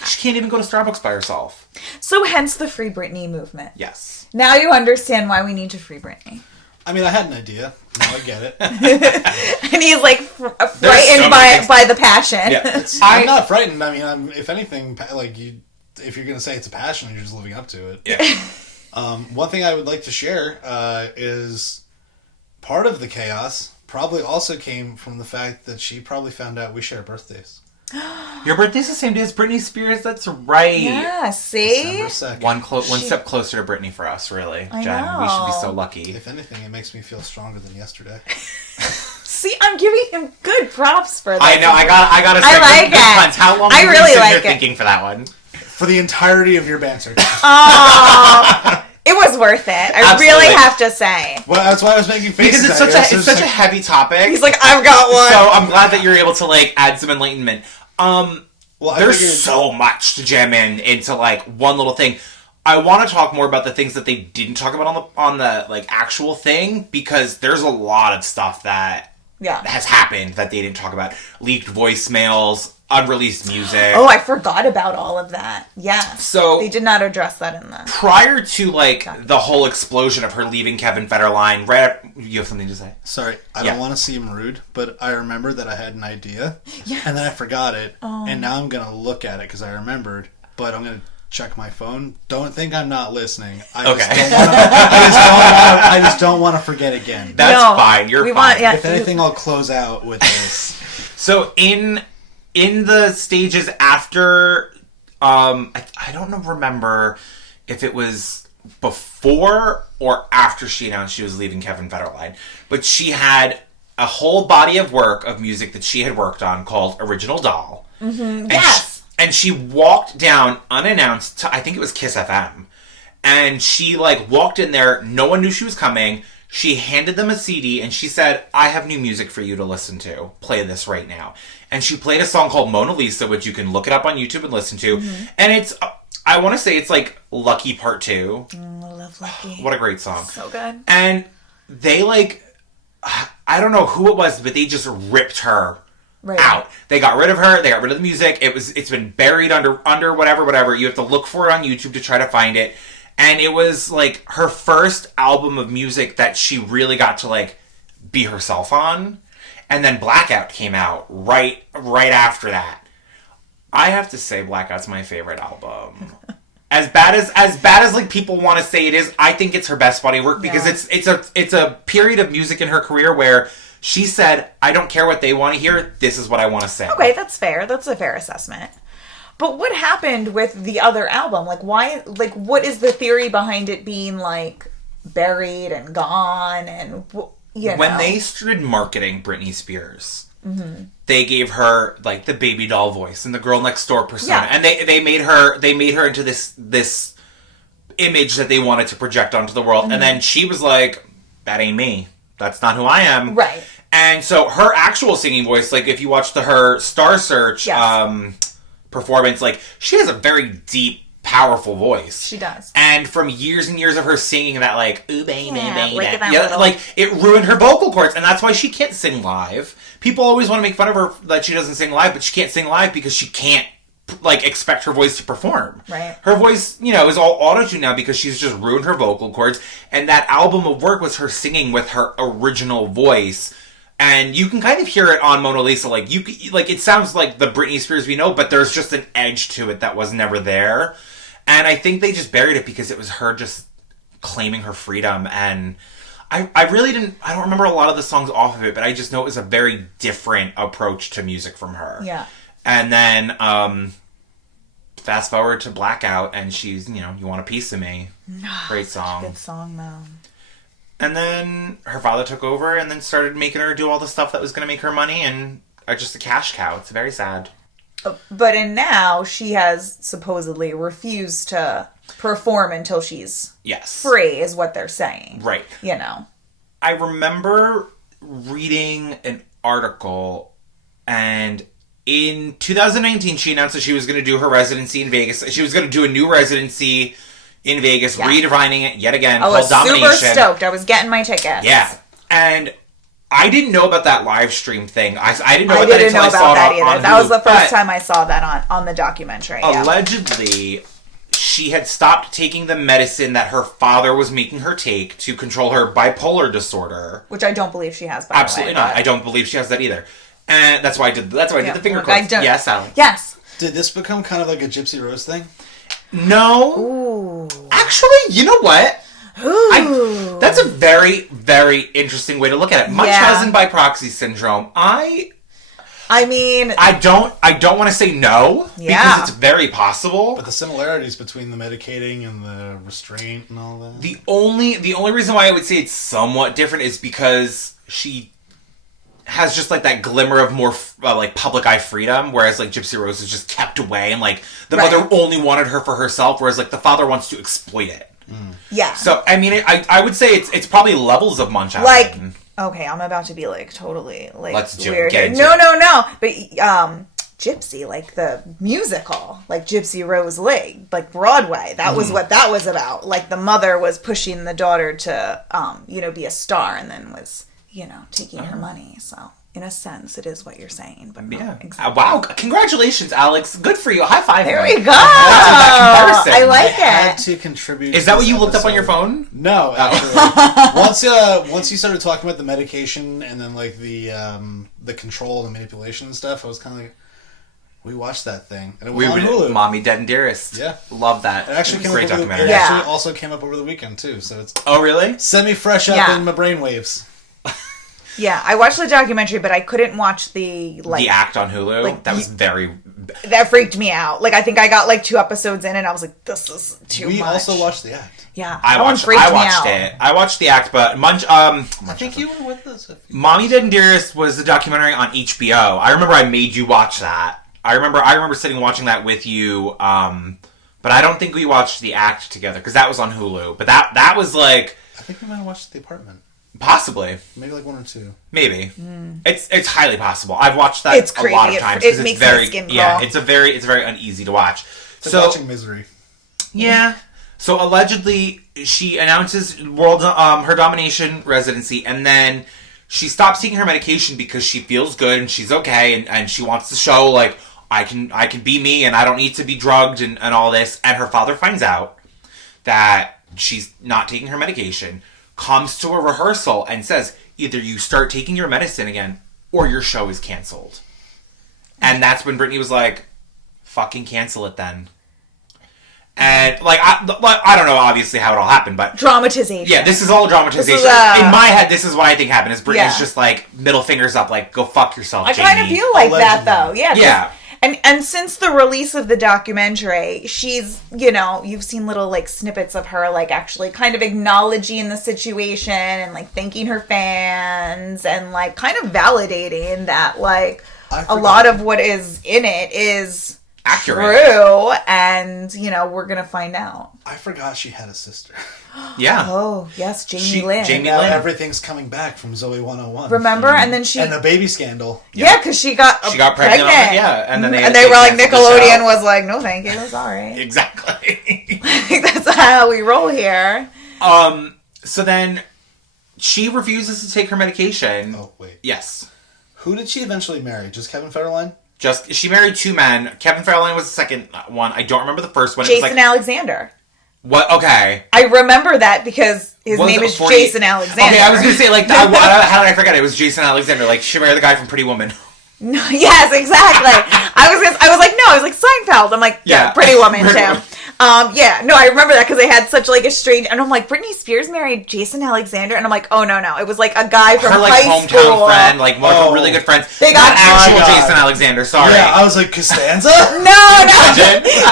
she can't even go to Starbucks by herself. So hence the Free Britney movement. Yes. Now you understand why we need to free Britney. I mean, I had an idea. Now I get it. And he's like frightened by the passion. Yeah. I'm not frightened. I mean, if anything, like if you're going to say it's a passion, you're just living up to it. Yeah. One thing I would like to share is part of the chaos probably also came from the fact that she probably found out we share birthdays. Your birthday's the same day as Britney Spears? That's right. Yeah, see? December 2nd. One step closer to Britney for us, really. I Jen, know. we should be so lucky. If anything, it makes me feel stronger than yesterday. See, I'm giving him good props for that. I know, I gotta say, I like good it. puns. How long I were really you sitting like there it. thinking for that one? For the entirety of your banter. Oh, it was worth it. I Absolutely. really have to say. Well, that's why I was making faces. Because it's such a heavy topic. He's like, I've got one. So I'm glad that you're able to, like, add some enlightenment. Well, there's so much to jam into, like, one little thing. I want to talk more about the things that they didn't talk about on the like actual thing, because there's a lot of stuff that has happened that they didn't talk about. Leaked voicemails, unreleased music. Oh, I forgot about all of that. Yeah. So they did not address that in the prior to like the whole explosion of her leaving Kevin Federline. You have something to say? Sorry, I don't want to seem rude, but I remember that I had an idea, and then I forgot it, and now I'm gonna look at it because I remembered, but I'm gonna check my phone. Don't think I'm not listening. I just don't want to forget again. That's fine. You're fine. If anything, I'll close out with this. So in the stages after, I don't remember if it was before or after she announced she was leaving Kevin Federline, but she had a whole body of work of music that she had worked on called Original Doll. Mm-hmm. Yes. And she walked down unannounced to, I think it was Kiss FM. And she, like, walked in there. No one knew she was coming. She handed them a CD and she said, I have new music for you to listen to. Play this right now. And she played a song called Mona Lisa, which you can look it up on YouTube and listen to. Mm-hmm. And it's, I want to say it's like Lucky Part 2. I love Lucky. What a great song. So good. And they, like, I don't know who it was, but they just ripped her out. They got rid of her. They got rid of the music. It's been buried under whatever. You have to look for it on YouTube to try to find it. And it was like her first album of music that she really got to like be herself on. And then Blackout came out right after that. I have to say Blackout's my favorite album. As bad as like people want to say it is, I think it's her best body work because it's a period of music in her career where she said, I don't care what they want to hear, this is what I want to say. Okay, that's fair. That's a fair assessment. But what happened with the other album? Like, why? Like, what is the theory behind it being, like, buried and gone? And, When they started marketing Britney Spears, they gave her, like, the baby doll voice and the girl next door persona. Yeah. And they made her into this image that they wanted to project onto the world. Mm-hmm. And then she was like, that ain't me. That's not who I am. Right. And so her actual singing voice, like, if you watch her Star Search performance, like, she has a very deep, powerful voice. She does. And from years and years of her singing that, like, ooh, baby, baby. Look at that Yeah, little... like, it ruined her vocal cords, and that's why she can't sing live. People always want to make fun of her that she doesn't sing live, but she can't sing live because she can't, like, expect her voice to perform. Right. Her voice, you know, is all auto-tune now because she's just ruined her vocal cords, and that album of work was her singing with her original voice. And you can kind of hear it on Mona Lisa, like, it sounds like the Britney Spears we know, but there's just an edge to it that was never there. And I think they just buried it because it was her just claiming her freedom. And I don't remember a lot of the songs off of it, but I just know it was a very different approach to music from her. Yeah. And then, fast forward to Blackout, and she's, you know, You Want a Piece of Me. Great song. Good song, though. And then her father took over and then started making her do all the stuff that was going to make her money, and just a cash cow. It's very sad. But now she has supposedly refused to perform until she's free, is what they're saying. Right. You know. I remember reading an article, and in 2019 she announced that she was going to do her residency in Vegas. She was going to do a new residency in Vegas, redefining it yet again, called Domination. I was super stoked. I was getting my tickets. Yeah. And I didn't know about that live stream thing. I didn't know about that until I saw it on Hulu. That was the first time I saw that on the documentary. Allegedly, she had stopped taking the medicine that her father was making her take to control her bipolar disorder. Which I don't believe she has, by Absolutely the way. not. I don't believe she has that either. And that's why I did the finger quotes. Yes, Alan. Yes. Did this become kind of like a Gypsy Rose thing? No. Ooh. Actually, you know what? That's a very, very interesting way to look at it. Munchausen by proxy syndrome. I mean, I don't want to say no because it's very possible. But the similarities between the medicating and the restraint and all that. The only reason why I would say it's somewhat different is because she has just like that glimmer of more like public eye freedom, whereas like Gypsy Rose is just kept away, and like the mother only wanted her for herself, whereas like the father wants to exploit it. Yeah. So I mean, I would say it's probably levels of Munchausen. Like, okay, I'm about to be like totally like Let's weird. get into No, it. but Gypsy, like the musical, like Gypsy Rose League, like Broadway. That was what that was about. Like the mother was pushing the daughter to be a star, and then was taking her money. So in a sense, it is what you're saying, but not exactly. Wow! Congratulations, Alex. Good for you. High five. There we go. I like it. I had to contribute. Is that what you looked up on your phone? No, actually. Once you started talking about the medication and then like the control and the manipulation and stuff, I was kind of like, we watched that thing, and it was on Hulu. Mommy, Dead and Dearest. Yeah, love that. It actually came great up documentary. It actually also came up over the weekend too. So it's really semi-fresh up in my brainwaves. Yeah, I watched the documentary, but I couldn't watch the act on Hulu. Like, that was that freaked me out. Like I think I got like 2 episodes in, and I was like, "This is too much." We also watched the act. Yeah, I watched it. I watched the act, but I think you were with us. Mommy, Dead and Dearest was the documentary on HBO. I remember I made you watch that. I remember sitting watching that with you. But I don't think we watched the act together because that was on Hulu. But that was like, I think we might have watched The Apartment. Possibly. Maybe like 1 or 2. Maybe. It's highly possible. I've watched that a lot of times. It makes my skin crawl. Yeah, it's very uneasy to watch. It's like watching Misery. Yeah. So allegedly, she announces her domination residency, and then she stops taking her medication because she feels good and she's okay, and she wants to show like I can be me and I don't need to be drugged and all this. And her father finds out that she's not taking her medication, comes to a rehearsal and says, either you start taking your medicine again or your show is canceled. And that's when Britney was like, fucking cancel it then. And like I don't know obviously how it all happened, but dramatization. Yeah, this is all dramatization. In my head, this is what I think happened. Is Britney's just like middle fingers up, like go fuck yourself. I kind of feel like that though. Yeah. And since the release of the documentary, she's, you've seen little like snippets of her like actually kind of acknowledging the situation and like thanking her fans and like kind of validating that like a lot of what is in it is true, and, you know, we're going to find out. I forgot she had a sister. Yeah. Oh, yes, Jamie Lynn. Jamie Now Lynn. everything's coming back from Zoe 101. Remember? And then she... And the baby scandal. Yeah, because she got pregnant. Yeah, and then they were like, Nickelodeon was like, no, thank you, sorry. Exactly. That's how we roll here. So then she refuses to take her medication. Oh, wait. Yes. Who did she eventually marry? Just Kevin Federline? She married two men. Kevin Federline was the second one. I don't remember the first one. Jason Alexander. What? Okay. I remember that because his name is Jason Alexander. Okay, I was going to say, like, how did I forget? It was Jason Alexander. Like, she married the guy from Pretty Woman. No, yes, exactly. I was like Seinfeld. I'm like, yeah, Pretty Woman too. Yeah, no, I remember that because they had such like a strange, and I'm like, Britney Spears married Jason Alexander, and I'm like, oh no, it was like a guy from her like high hometown school. friend, like one of her really good friends. They got not actual Jason Alexander. Sorry. Yeah, I was like, Costanza? No,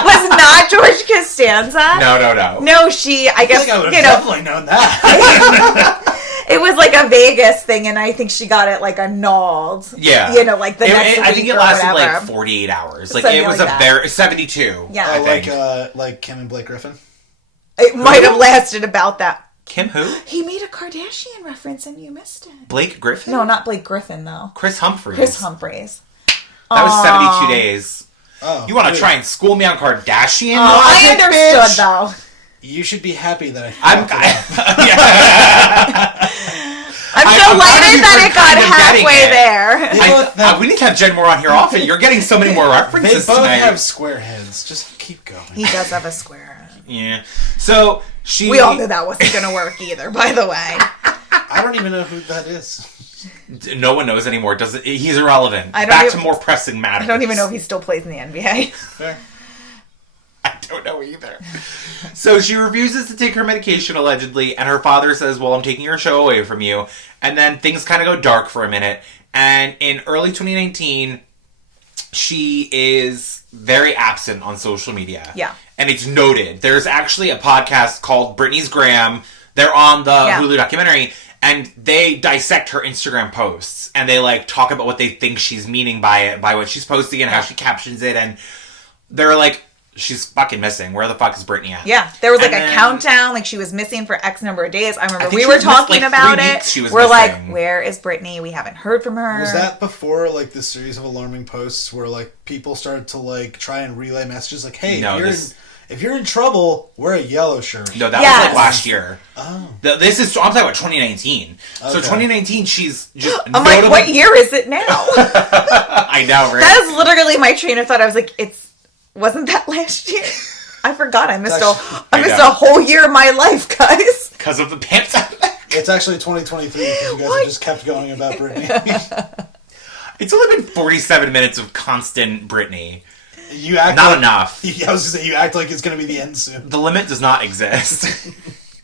was not George Costanza. No. No, I guess I would have definitely known that. It was like a Vegas thing, and I think she got it like annulled. Yeah, you know, like the next week I think it lasted like 48 hours. Like something it was like a very 72. Yeah, I think. Like Kim and Blake Griffin. It might have lasted about that. Kim who? He made a Kardashian reference, and you missed it. Blake Griffin? No, not Blake Griffin though. Chris Humphries. That was 72 days. Oh, you want to try and school me on Kardashian? I understood though. You should be happy that I'm delighted that it got halfway there. We need to have Jen Moore on here often. You're getting so many more references They both tonight. have square heads. Just keep going. He does have a square head. Yeah. So we all knew that wasn't going to work either, by the way. I don't even know who that is. No one knows anymore. He's irrelevant. To more pressing matters. I don't even know if he still plays in the NBA. Fair. I don't know either. So she refuses to take her medication, allegedly, and her father says, well, I'm taking your show away from you. And then things kind of go dark for a minute. And in early 2019, she is very absent on social media. Yeah. And it's noted. There's actually a podcast called Britney's Graham. They're on the Hulu documentary. And they dissect her Instagram posts. And they, like, talk about what they think she's meaning by it, by what she's posting and how she captions it. And they're like, she's fucking missing. Where the fuck is Britney at? Yeah, there was like a countdown. Like she was missing for X number of days. I remember we were talking like about 3 it. weeks she was we're missing. like, where is Britney? We haven't heard from her. Was that before like this series of alarming posts where like people started to like try and relay messages like, hey, if you're in trouble, wear a yellow shirt. No, that was like last year. Oh. I'm talking about 2019. Okay. So 2019, she's just. I'm like, what year is it now? I know, right? That is literally my train of thought. I was like, wasn't that last year? I forgot. I missed a whole year of my life, guys. Because of the pandemic. It's actually 2023 because you guys have just kept going about Britney. It's only been 47 minutes of constant Britney. You act not enough. I was going to say, you act like it's going to be the end soon. The limit does not exist.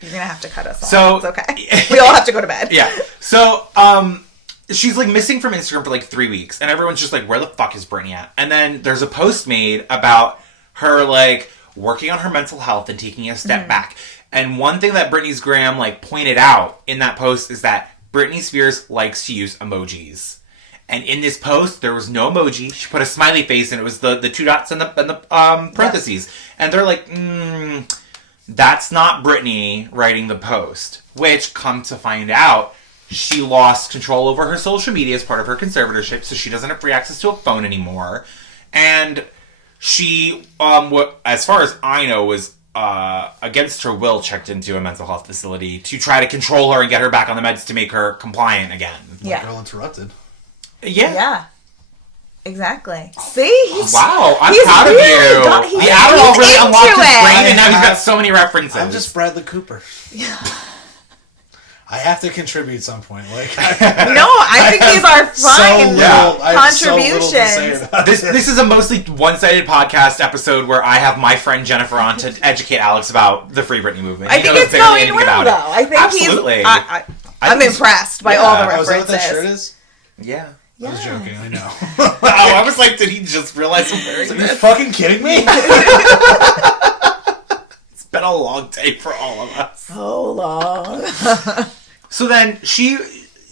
You're going to have to cut us off. So, it's okay. We all have to go to bed. Yeah. So, she's like missing from Instagram for like 3 weeks. And everyone's just like, where the fuck is Britney at? And then there's a post made about her like working on her mental health and taking a step back. And one thing that Britney's Graham like pointed out in that post is that Britney Spears likes to use emojis. And in this post, there was no emoji. She put a smiley face, and it was the 2 dots and the parentheses. And they're like, that's not Britney writing the post. Which, come to find out, she lost control over her social media as part of her conservatorship, so she doesn't have free access to a phone anymore. And she, as far as I know, was against her will checked into a mental health facility to try to control her and get her back on the meds to make her compliant again. My girl interrupted. Yeah. Exactly. See? Wow, I'm proud of you. The Adderall really unlocked his brain, and now he's got so many references. I'm just Bradley Cooper. Yeah. I have to contribute at some point. Like, I think these are fine contributions. This is a mostly one-sided podcast episode where I have my friend Jennifer on to educate Alex about the Free Britney movement. I think it's going well, though. I think absolutely. I'm impressed by all the references. Is that what that shirt is? Yeah. I was joking, I know. I was like, did he just realize I'm wearing this? Are you fucking kidding me? It's been a long day for all of us. So long. So then she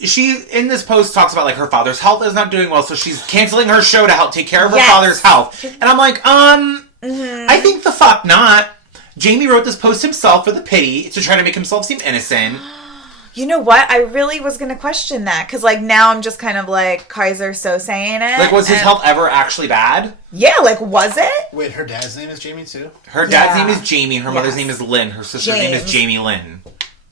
she in this post talks about like her father's health is not doing well, so she's canceling her show to help take care of her father's health. And I'm like, I think the fuck not. Jamie wrote this post himself for the pity to try to make himself seem innocent. You know what? I really was going to question that. Because, like, now I'm just kind of like, Kaiser so saying it. Like, was his health ever actually bad? Yeah, like, was it? Wait, her dad's name is Jamie, too? Her dad's name is Jamie. Her mother's name is Lynn. Her sister's name is Jamie Lynn.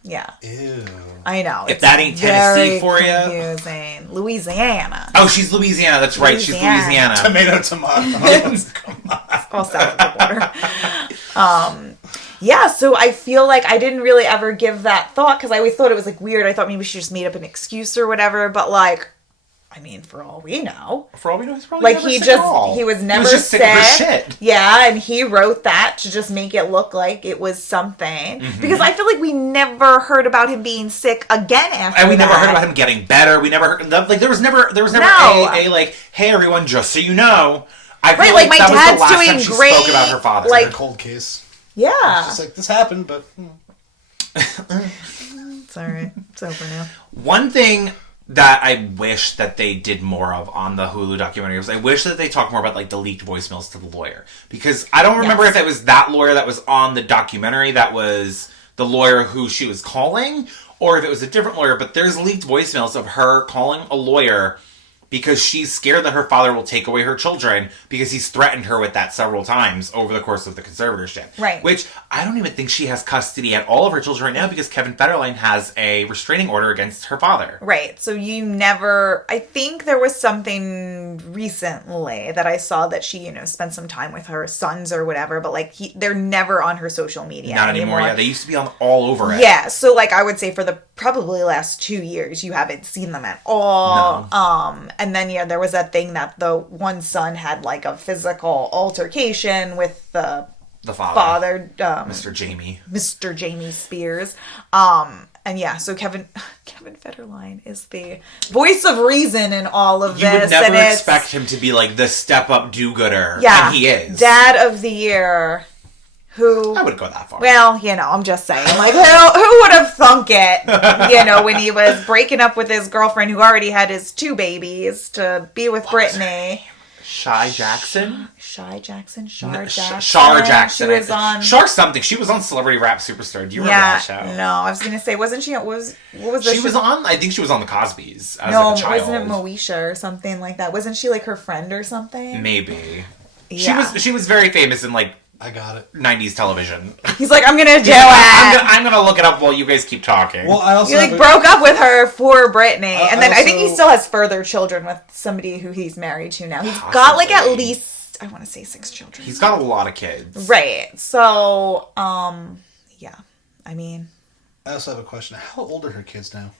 Yeah. Ew. I know. If that ain't Tennessee for you. Confusing. Louisiana. Oh, she's Louisiana. That's right. She's Louisiana. Tomato. Come on. All south of the border. Yeah, so I feel like I didn't really ever give that thought because I always thought it was like weird. I thought maybe she just made up an excuse or whatever. But like, I mean, for all we know, he's probably like never he was never he was just sick. sick of her shit. Yeah, and he wrote that to just make it look like it was something. Because I feel like we never heard about him being sick again after and we never that. heard about him getting better. We never heard like there was never No. a like, hey everyone, just so you know. I feel Right, like like, my that was dad's the last doing time she great, spoke about her father. like- A cold case. Yeah. It's just like, this happened, but... It's alright. It's over now. One thing that I wish that they did more of on the Hulu documentary was I wish that they talked more about like the leaked voicemails to the lawyer. Because I don't remember if it was that lawyer that was on the documentary that was the lawyer who she was calling, or if it was a different lawyer, but there's leaked voicemails of her calling a lawyer because she's scared that her father will take away her children because he's threatened her with that several times over the course of the conservatorship. Right. Which I don't even think she has custody at all of her children right now because Kevin Federline has a restraining order against her father. Right. So you never... I think there was something recently that I saw that she, spent some time with her sons or whatever, but like they're never on her social media Not anymore. Yeah, they used to be on all over it. Yeah. So like I would say for the probably last 2 years, you haven't seen them at all. No. And then, there was that thing that the one son had like a physical altercation with the father, Mr. Jamie. Mr. Jamie Spears. And yeah, so Kevin Federline is the voice of reason in all of this. You would never and expect him to be like the step-up do-gooder. Yeah. And he is. Dad of the Year. Who... I wouldn't go that far. Well, I'm just saying. Like, who would have thunk it, when he was breaking up with his girlfriend who already had his 2 babies to be with Britney. Shy Jackson? Shar Jackson? Shar Jackson. She was on... Shar something. She was on Celebrity Rap Superstar. Do you remember that show? No, I was going to say, wasn't she... What was the She was on... I think she was on the Cosbys as No, like a child. wasn't it Moesha or something like that? Wasn't she like her friend or something? Maybe. Yeah. She was very famous in like... I got it. 90s television. He's like, I'm going to do it. I'm gonna look it up while you guys keep talking. Well, I also... He broke up with her for Britney. And then I think he also- still has further children with somebody who he's married to now. He's got like at least, I want to say 6 children. He's got a lot of kids. Right. So, yeah. I mean... I also have a question. How old are her kids now?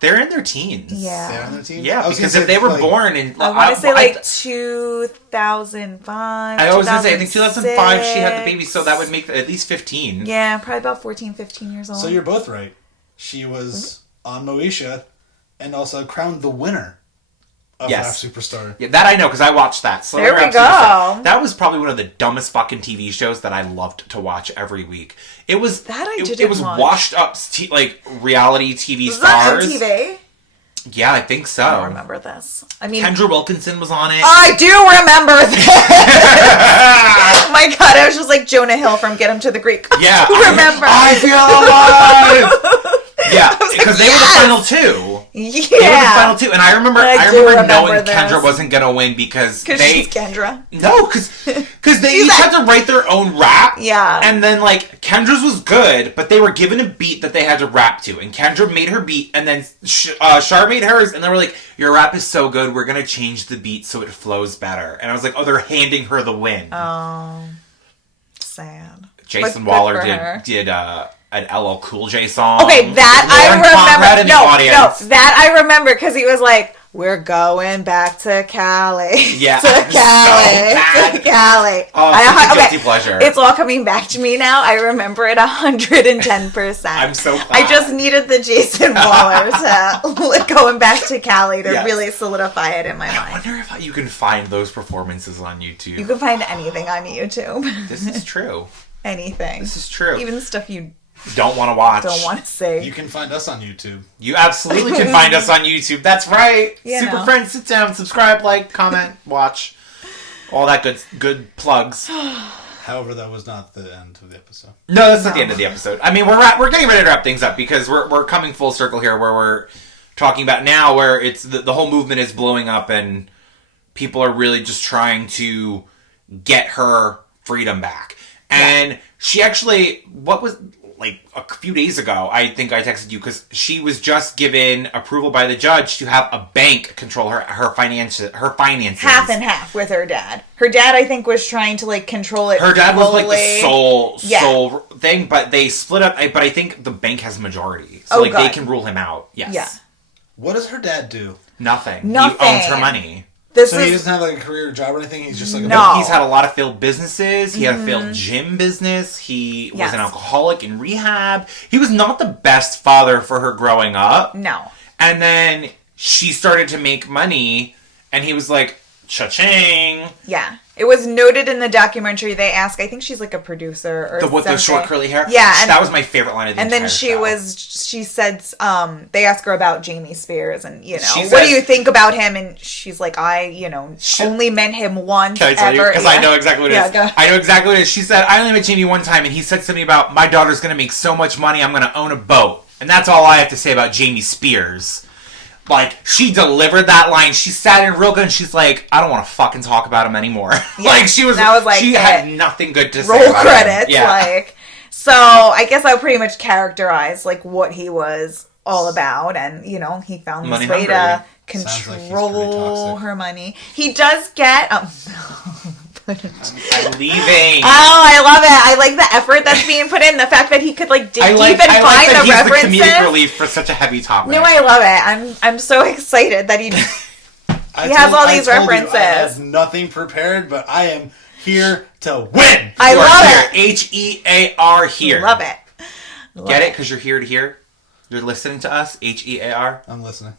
They're in their teens. Yeah. They're in their teens? Yeah, I was because gonna if they say, were like, born in... I want to say like 2005, I was going to say, I think 2005 she had the 2006. baby, so that would make at least 15. Yeah, probably about 14, 15 years old. So you're both right. She was on Moesha and also crowned the winner of Rap Superstar. Yeah, that I know, because I watched that. So There we Rap go. Superstar. That was probably one of the dumbest fucking TV shows that I loved to watch every week. It was... That I it didn't was watch. washed up, reality TV Was that on stars. TV? Yeah, I think so. I don't remember this. I mean... Kendra Wilkinson was on it. I do remember this! My God, I was just like Jonah Hill from Get Him to the Greek. Yeah. Remember? I feel alive! Yeah, because they were the final 2. Yeah. They were the final 2, and I remember knowing this. Kendra wasn't gonna win because she's Kendra. No, because they each had to write their own rap. Yeah. And then like Kendra's was good, but they were given a beat that they had to rap to, and Kendra made her beat, and then Shar made hers, and they were like, "Your rap is so good, we're gonna change the beat so it flows better." And I was like, "Oh, they're handing her the win." Oh, sad. Jason But Waller good for her. did an LL Cool J song. Okay, that Lauren Conrad I in the remember. audience. No, that I remember because he was like, "We're going back to Cali." Yeah. to Cali. So to Cali. Oh, such a guilty pleasure. It's all coming back to me now. I remember it 110%. I'm so glad. I just needed the Jason Waller to going back to Cali to Yes. really solidify it in my I mind. wonder if you can find those performances on YouTube. You can find anything on YouTube. This is true. Anything. This is true. Even stuff you don't want to watch. Don't want to say. You can find us on YouTube. You absolutely can find us on YouTube. That's right. You know. Superfriends, sit down, subscribe, like, comment, watch. All that good plugs. However, that was not the end of the episode. No, that's not the end of the episode. I mean, we're getting ready to wrap things up because we're coming full circle here where we're talking about now where it's the whole movement is blowing up and people are really just trying to get her freedom back. And she actually, what was, like, a few days ago, I think I texted you, because she was just given approval by the judge to have a bank control her finances. Half and half with her dad. Her dad, I think, was trying to, like, control it. Her dad was, like, the fully. sole thing, but they split up, but I think the bank has a majority. So, like, they can rule him out. Yes. Yeah. What does her dad do? Nothing. He owns her money. He doesn't have, like, a career or job or anything? He's just, like, He's had a lot of failed businesses. He had a failed gym business. He was an alcoholic in rehab. He was not the best father for her growing up. No. And then she started to make money, and he was like, cha-ching. Yeah. It was noted in the documentary. They ask, I think she's like a producer or with the short curly hair? Yeah. And that was my favorite line of the entire show. And then she said, they asked her about Jamie Spears and, you know, said, what do you think about him? And she's like, only met him once. Can I tell you? Because I know exactly what it is. Go. I know exactly what it is. She said, I only met Jamie one time, and he said something about, my daughter's going to make so much money, I'm going to own a boat. And that's all I have to say about Jamie Spears. Like, she delivered that line. She sat in real good and she's like, I don't want to fucking talk about him anymore. Yeah, she had nothing good to say. Roll about credits. Him. Yeah. Like, so I guess I would pretty much characterize like what he was all about. And, you know, he found this way to control her money. He does get... I'm leaving. Oh, I love it. I like the effort that's being put in. The fact that he could like dig deep and find the references. He's the comedic relief for such a heavy topic. No, I love it. I'm so excited that he has all these references. I have nothing prepared, but I am here to win. I love it. H-E-A-R here. Love it. Get it? Because you're here to hear. You're listening to us. H-E-A-R. I'm listening.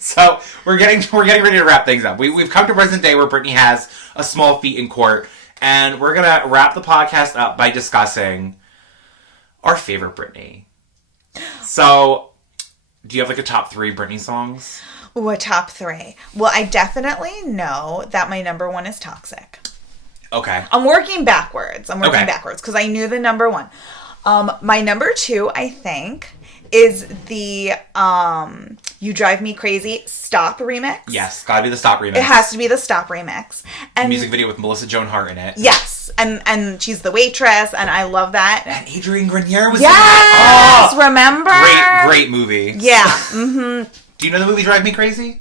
So we're getting ready to wrap things up. We've come to present day where Britney has a small feat in court, and we're gonna wrap the podcast up by discussing our favorite Britney. So, do you have like a top 3 Britney songs? Ooh, a top 3. Well, I definitely know that my number 1 is Toxic. Okay. I'm working backwards because I knew the number 1. My number 2, I think, is the You Drive Me Crazy Stop remix. Yes, gotta be the Stop remix. It has to be the Stop remix. And the music video with Melissa Joan Hart in it. Yes, and she's the waitress, and I love that. And Adrienne Grenier was in it. Yes, oh, remember? Great movie. Yeah. Mm-hmm. Do you know the movie Drive Me Crazy?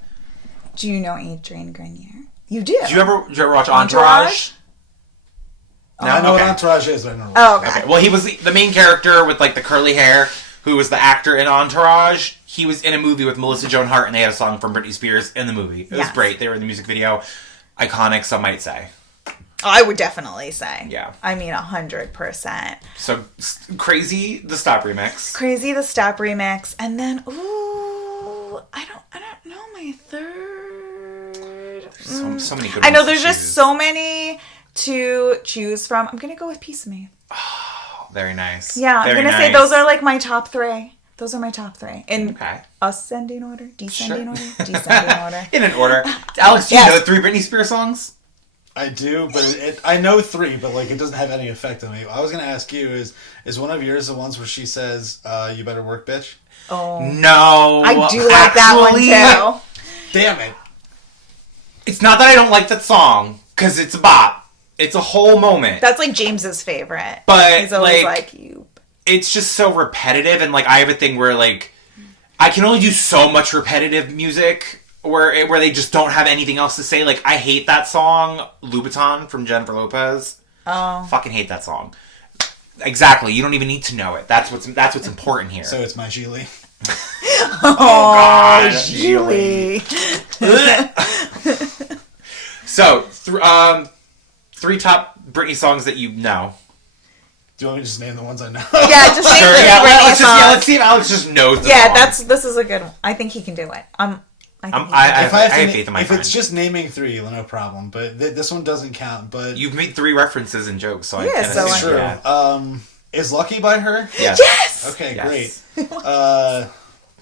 Do you know Adrienne Grenier? You do. Did you ever watch Entourage? No, I know what Entourage is, but I don't know. Oh, okay. Well, he was the main character with like the curly hair, who was the actor in Entourage. He was in a movie with Melissa Joan Hart, and they had a song from Britney Spears in the movie. It was great. They were in the music video. Iconic, some might say. I would definitely say. Yeah. I mean, 100%. So, Crazy, the Stop remix. Crazy, the Stop remix. And then, ooh, I don't know my third. So many good ones. I know there's just so many to choose from. I'm going to go with Piece of Me. Oh, very nice. Yeah, I'm going to say those are like my top 3. Those are my top 3. In ascending order, descending order, descending order. In an order. Alex, do you know 3 Britney Spears songs? I do, but I know 3, but like it doesn't have any effect on me. I was going to ask you, is one of yours the ones where she says, you better work, bitch? Oh. No. I do like that one too. Damn it. It's not that I don't like that song, because it's a bop. It's a whole moment. That's like James's favorite. But he's always like you. It's just so repetitive, and like I have a thing where like I can only do so much repetitive music where they just don't have anything else to say. Like I hate that song Louboutin from Jennifer Lopez. Oh, fucking hate that song. Exactly. You don't even need to know it. That's what's important here. So it's my Gigli. Oh God, Gigli. So 3 top Britney songs that you know. Do you want me to just name the ones I know? Yeah, just name the Britney songs. Let's see if Alex just knows the Yeah, song. this is a good one. I think he can do it. I think I he have faith in my if friend. it's just naming 3, no problem. But this one doesn't count. But You've made 3 references and jokes, so I Yeah, can't so it's assume true. that. Is Lucky by her? Yes. Yes! Okay, Yes. great.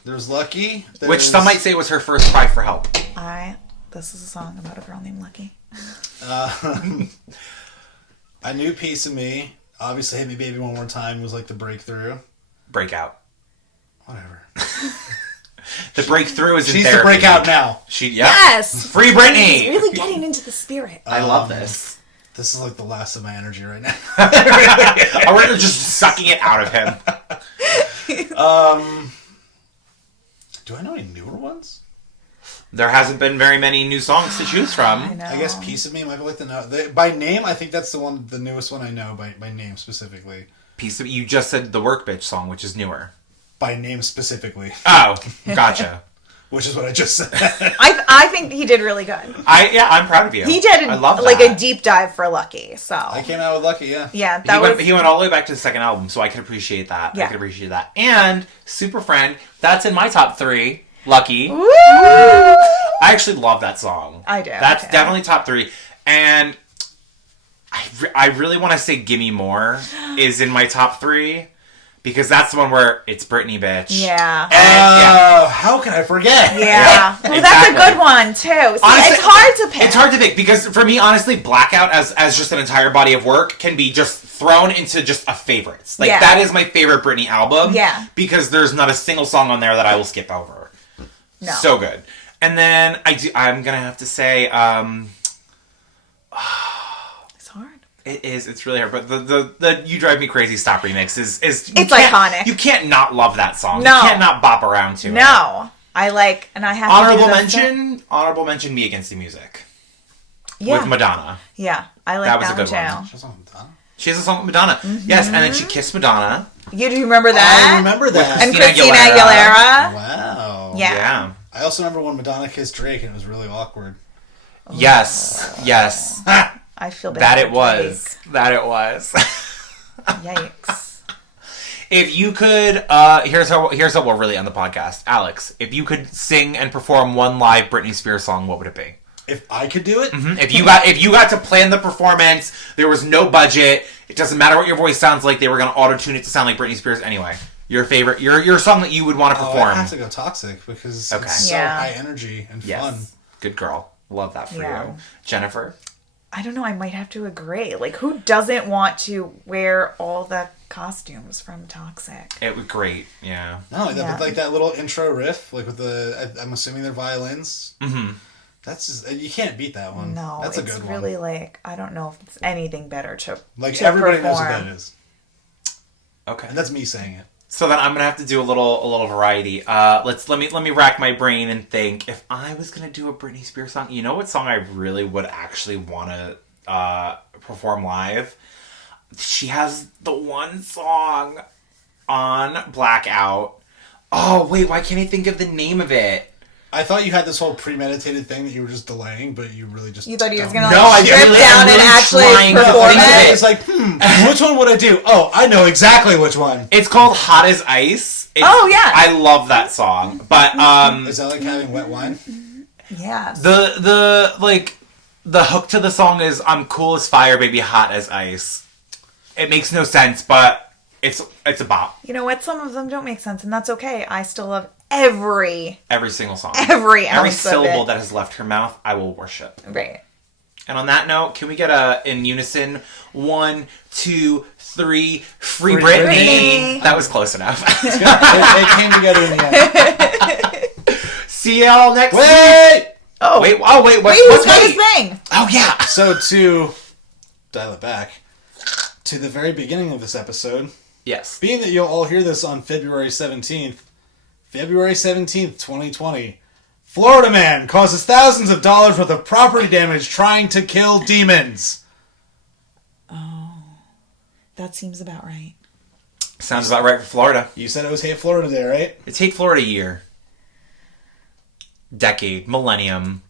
There's Lucky. Which some might say was her first cry for help. This is a song about a girl named Lucky. A New Piece of Me. Obviously, Hit Me Baby One More Time was like the breakthrough. Breakout. Whatever. The breakthrough is in She's therapy. the breakout now. Yes! Free Britney! He's really getting into the spirit. I love this. This is like the last of my energy right now. We're just sucking it out of him. Do I know any newer ones? There hasn't been very many new songs to choose from. I know. I guess Piece of Me might be like the no. By name, I think that's the newest one I know by name specifically. Piece of you just said the Work Bitch song, which is newer. By name specifically, Oh, gotcha. which is what I just said. I think he did really good. I'm proud of you. He did I love like that. a deep dive for Lucky. So I came out with Lucky, yeah. yeah, that was He went all the way back to the second album, so I can appreciate that. Yeah. I can appreciate that. And Superfriend, that's in my top 3. Lucky. Woo! I actually love that song. I do. That's too. definitely top 3. And I really want to say Gimme More is in my top 3. Because that's the one where it's Britney, bitch. Yeah. And, yeah. How can I forget? Yeah. Well, exactly. that's a good one too. See, Honestly, it's hard to pick. It's hard to pick because for me, honestly, Blackout as just an entire body of work can be just thrown into just a favorites. Like that is my favorite Britney album. Yeah. Because there's not a single song on there that I will skip over. No. So good. And then I'm gonna have to say, It's hard. it is. It's really hard. But the "You Drive Me Crazy" Stop remix is It's iconic. You can't not love that song. No. You can't not bop around to it. No. I have Honorable to do mention. Honorable mention. Me Against the Music Yeah. with Madonna. Yeah. I like That was that a good one one. too. She's on Madonna. She has a song with Madonna. Yes, and then she kissed Madonna. You do remember that? I remember that. And Christina Christina Aguilera. Aguilera. Wow. Yeah. Yeah. I also remember when Madonna kissed Drake and it was really awkward. Yes. Yes. I feel bad. That for it was. That it was. Drake. Yikes. If you could, here's how we'll really end the podcast. Alex, if you could sing and perform one live Britney Spears song, what would it be? If I could do it, If you got to plan the performance, there was no budget. It doesn't matter what your voice sounds like. They were going to auto tune it to sound like Britney Spears anyway. Your favorite, your song that you would want to perform. I have to go Toxic because Okay. it's so Yeah. high energy and Yes. fun. Good girl. Love that for Yeah. you, Jennifer. I don't know. I might have to agree. Like, who doesn't want to wear all the costumes from Toxic? It was great. Yeah. No, Yeah. like that little intro riff, like with I'm assuming they're violins. Mm-hmm. That's just, you can't beat that one. No, that's a it's good really one. like I don't know if it's anything better to Like to everybody knows what perform. that is, Okay. and that's me saying it. So then I'm gonna have to do a little variety. Let me rack my brain and think. If I was gonna do a Britney Spears song, you know what song I really would actually want to perform live? She has the one song on Blackout. Oh wait, why can't I think of the name of it? I thought you had this whole premeditated thing that you were just delaying, but you really just You thought he was don't. gonna No, like I strip really- down I'm and really actually trying to perform think of it? it. It's like, which one would I do? Oh, I know exactly which one. It's called Hot as Ice. Oh, yeah. I love that song, but Is that like having wet wine? Yes. the hook to the song is "I'm cool as fire, baby, hot as ice." It makes no sense, but it's a bop. You know what? Some of them don't make sense, and that's okay. I still love every Single song, every ounce of syllable it. that has left her mouth, I will worship. Right. And on that note, can we get in unison? 1, 2, 3. Free Free Britney. Britney. That was close enough. It's good. They came together in the end. See y'all next week. Wait! Wait, Wait, what's who's got his thing? Oh yeah. So to dial it back to the very beginning of this episode, Yes. being that you'll all hear this on February 17th, 2020, Florida man causes thousands of dollars worth of property damage trying to kill demons. That seems about right. Sounds about right for Florida. You said it was Hate Florida Day, right? It's Hate Florida year. Decade, millennium,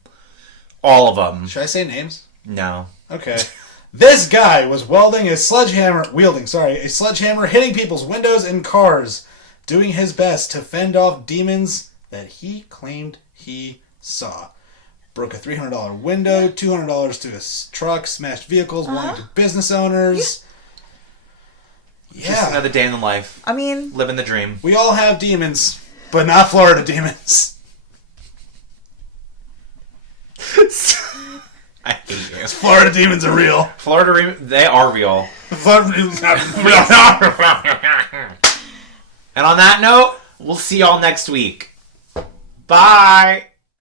all of them. Should I say names? No. Okay. This guy was wielding a sledgehammer, hitting people's windows and cars, doing his best to fend off demons that he claimed he saw. Broke a $300 window, $200 to a truck, smashed vehicles, belonging to business owners. Yeah. Just another day in the life. I mean, living the dream. We all have demons, but not Florida demons. I hate you. Florida demons are real. They are real. Florida demons are real. And on that note, we'll see y'all next week. Bye.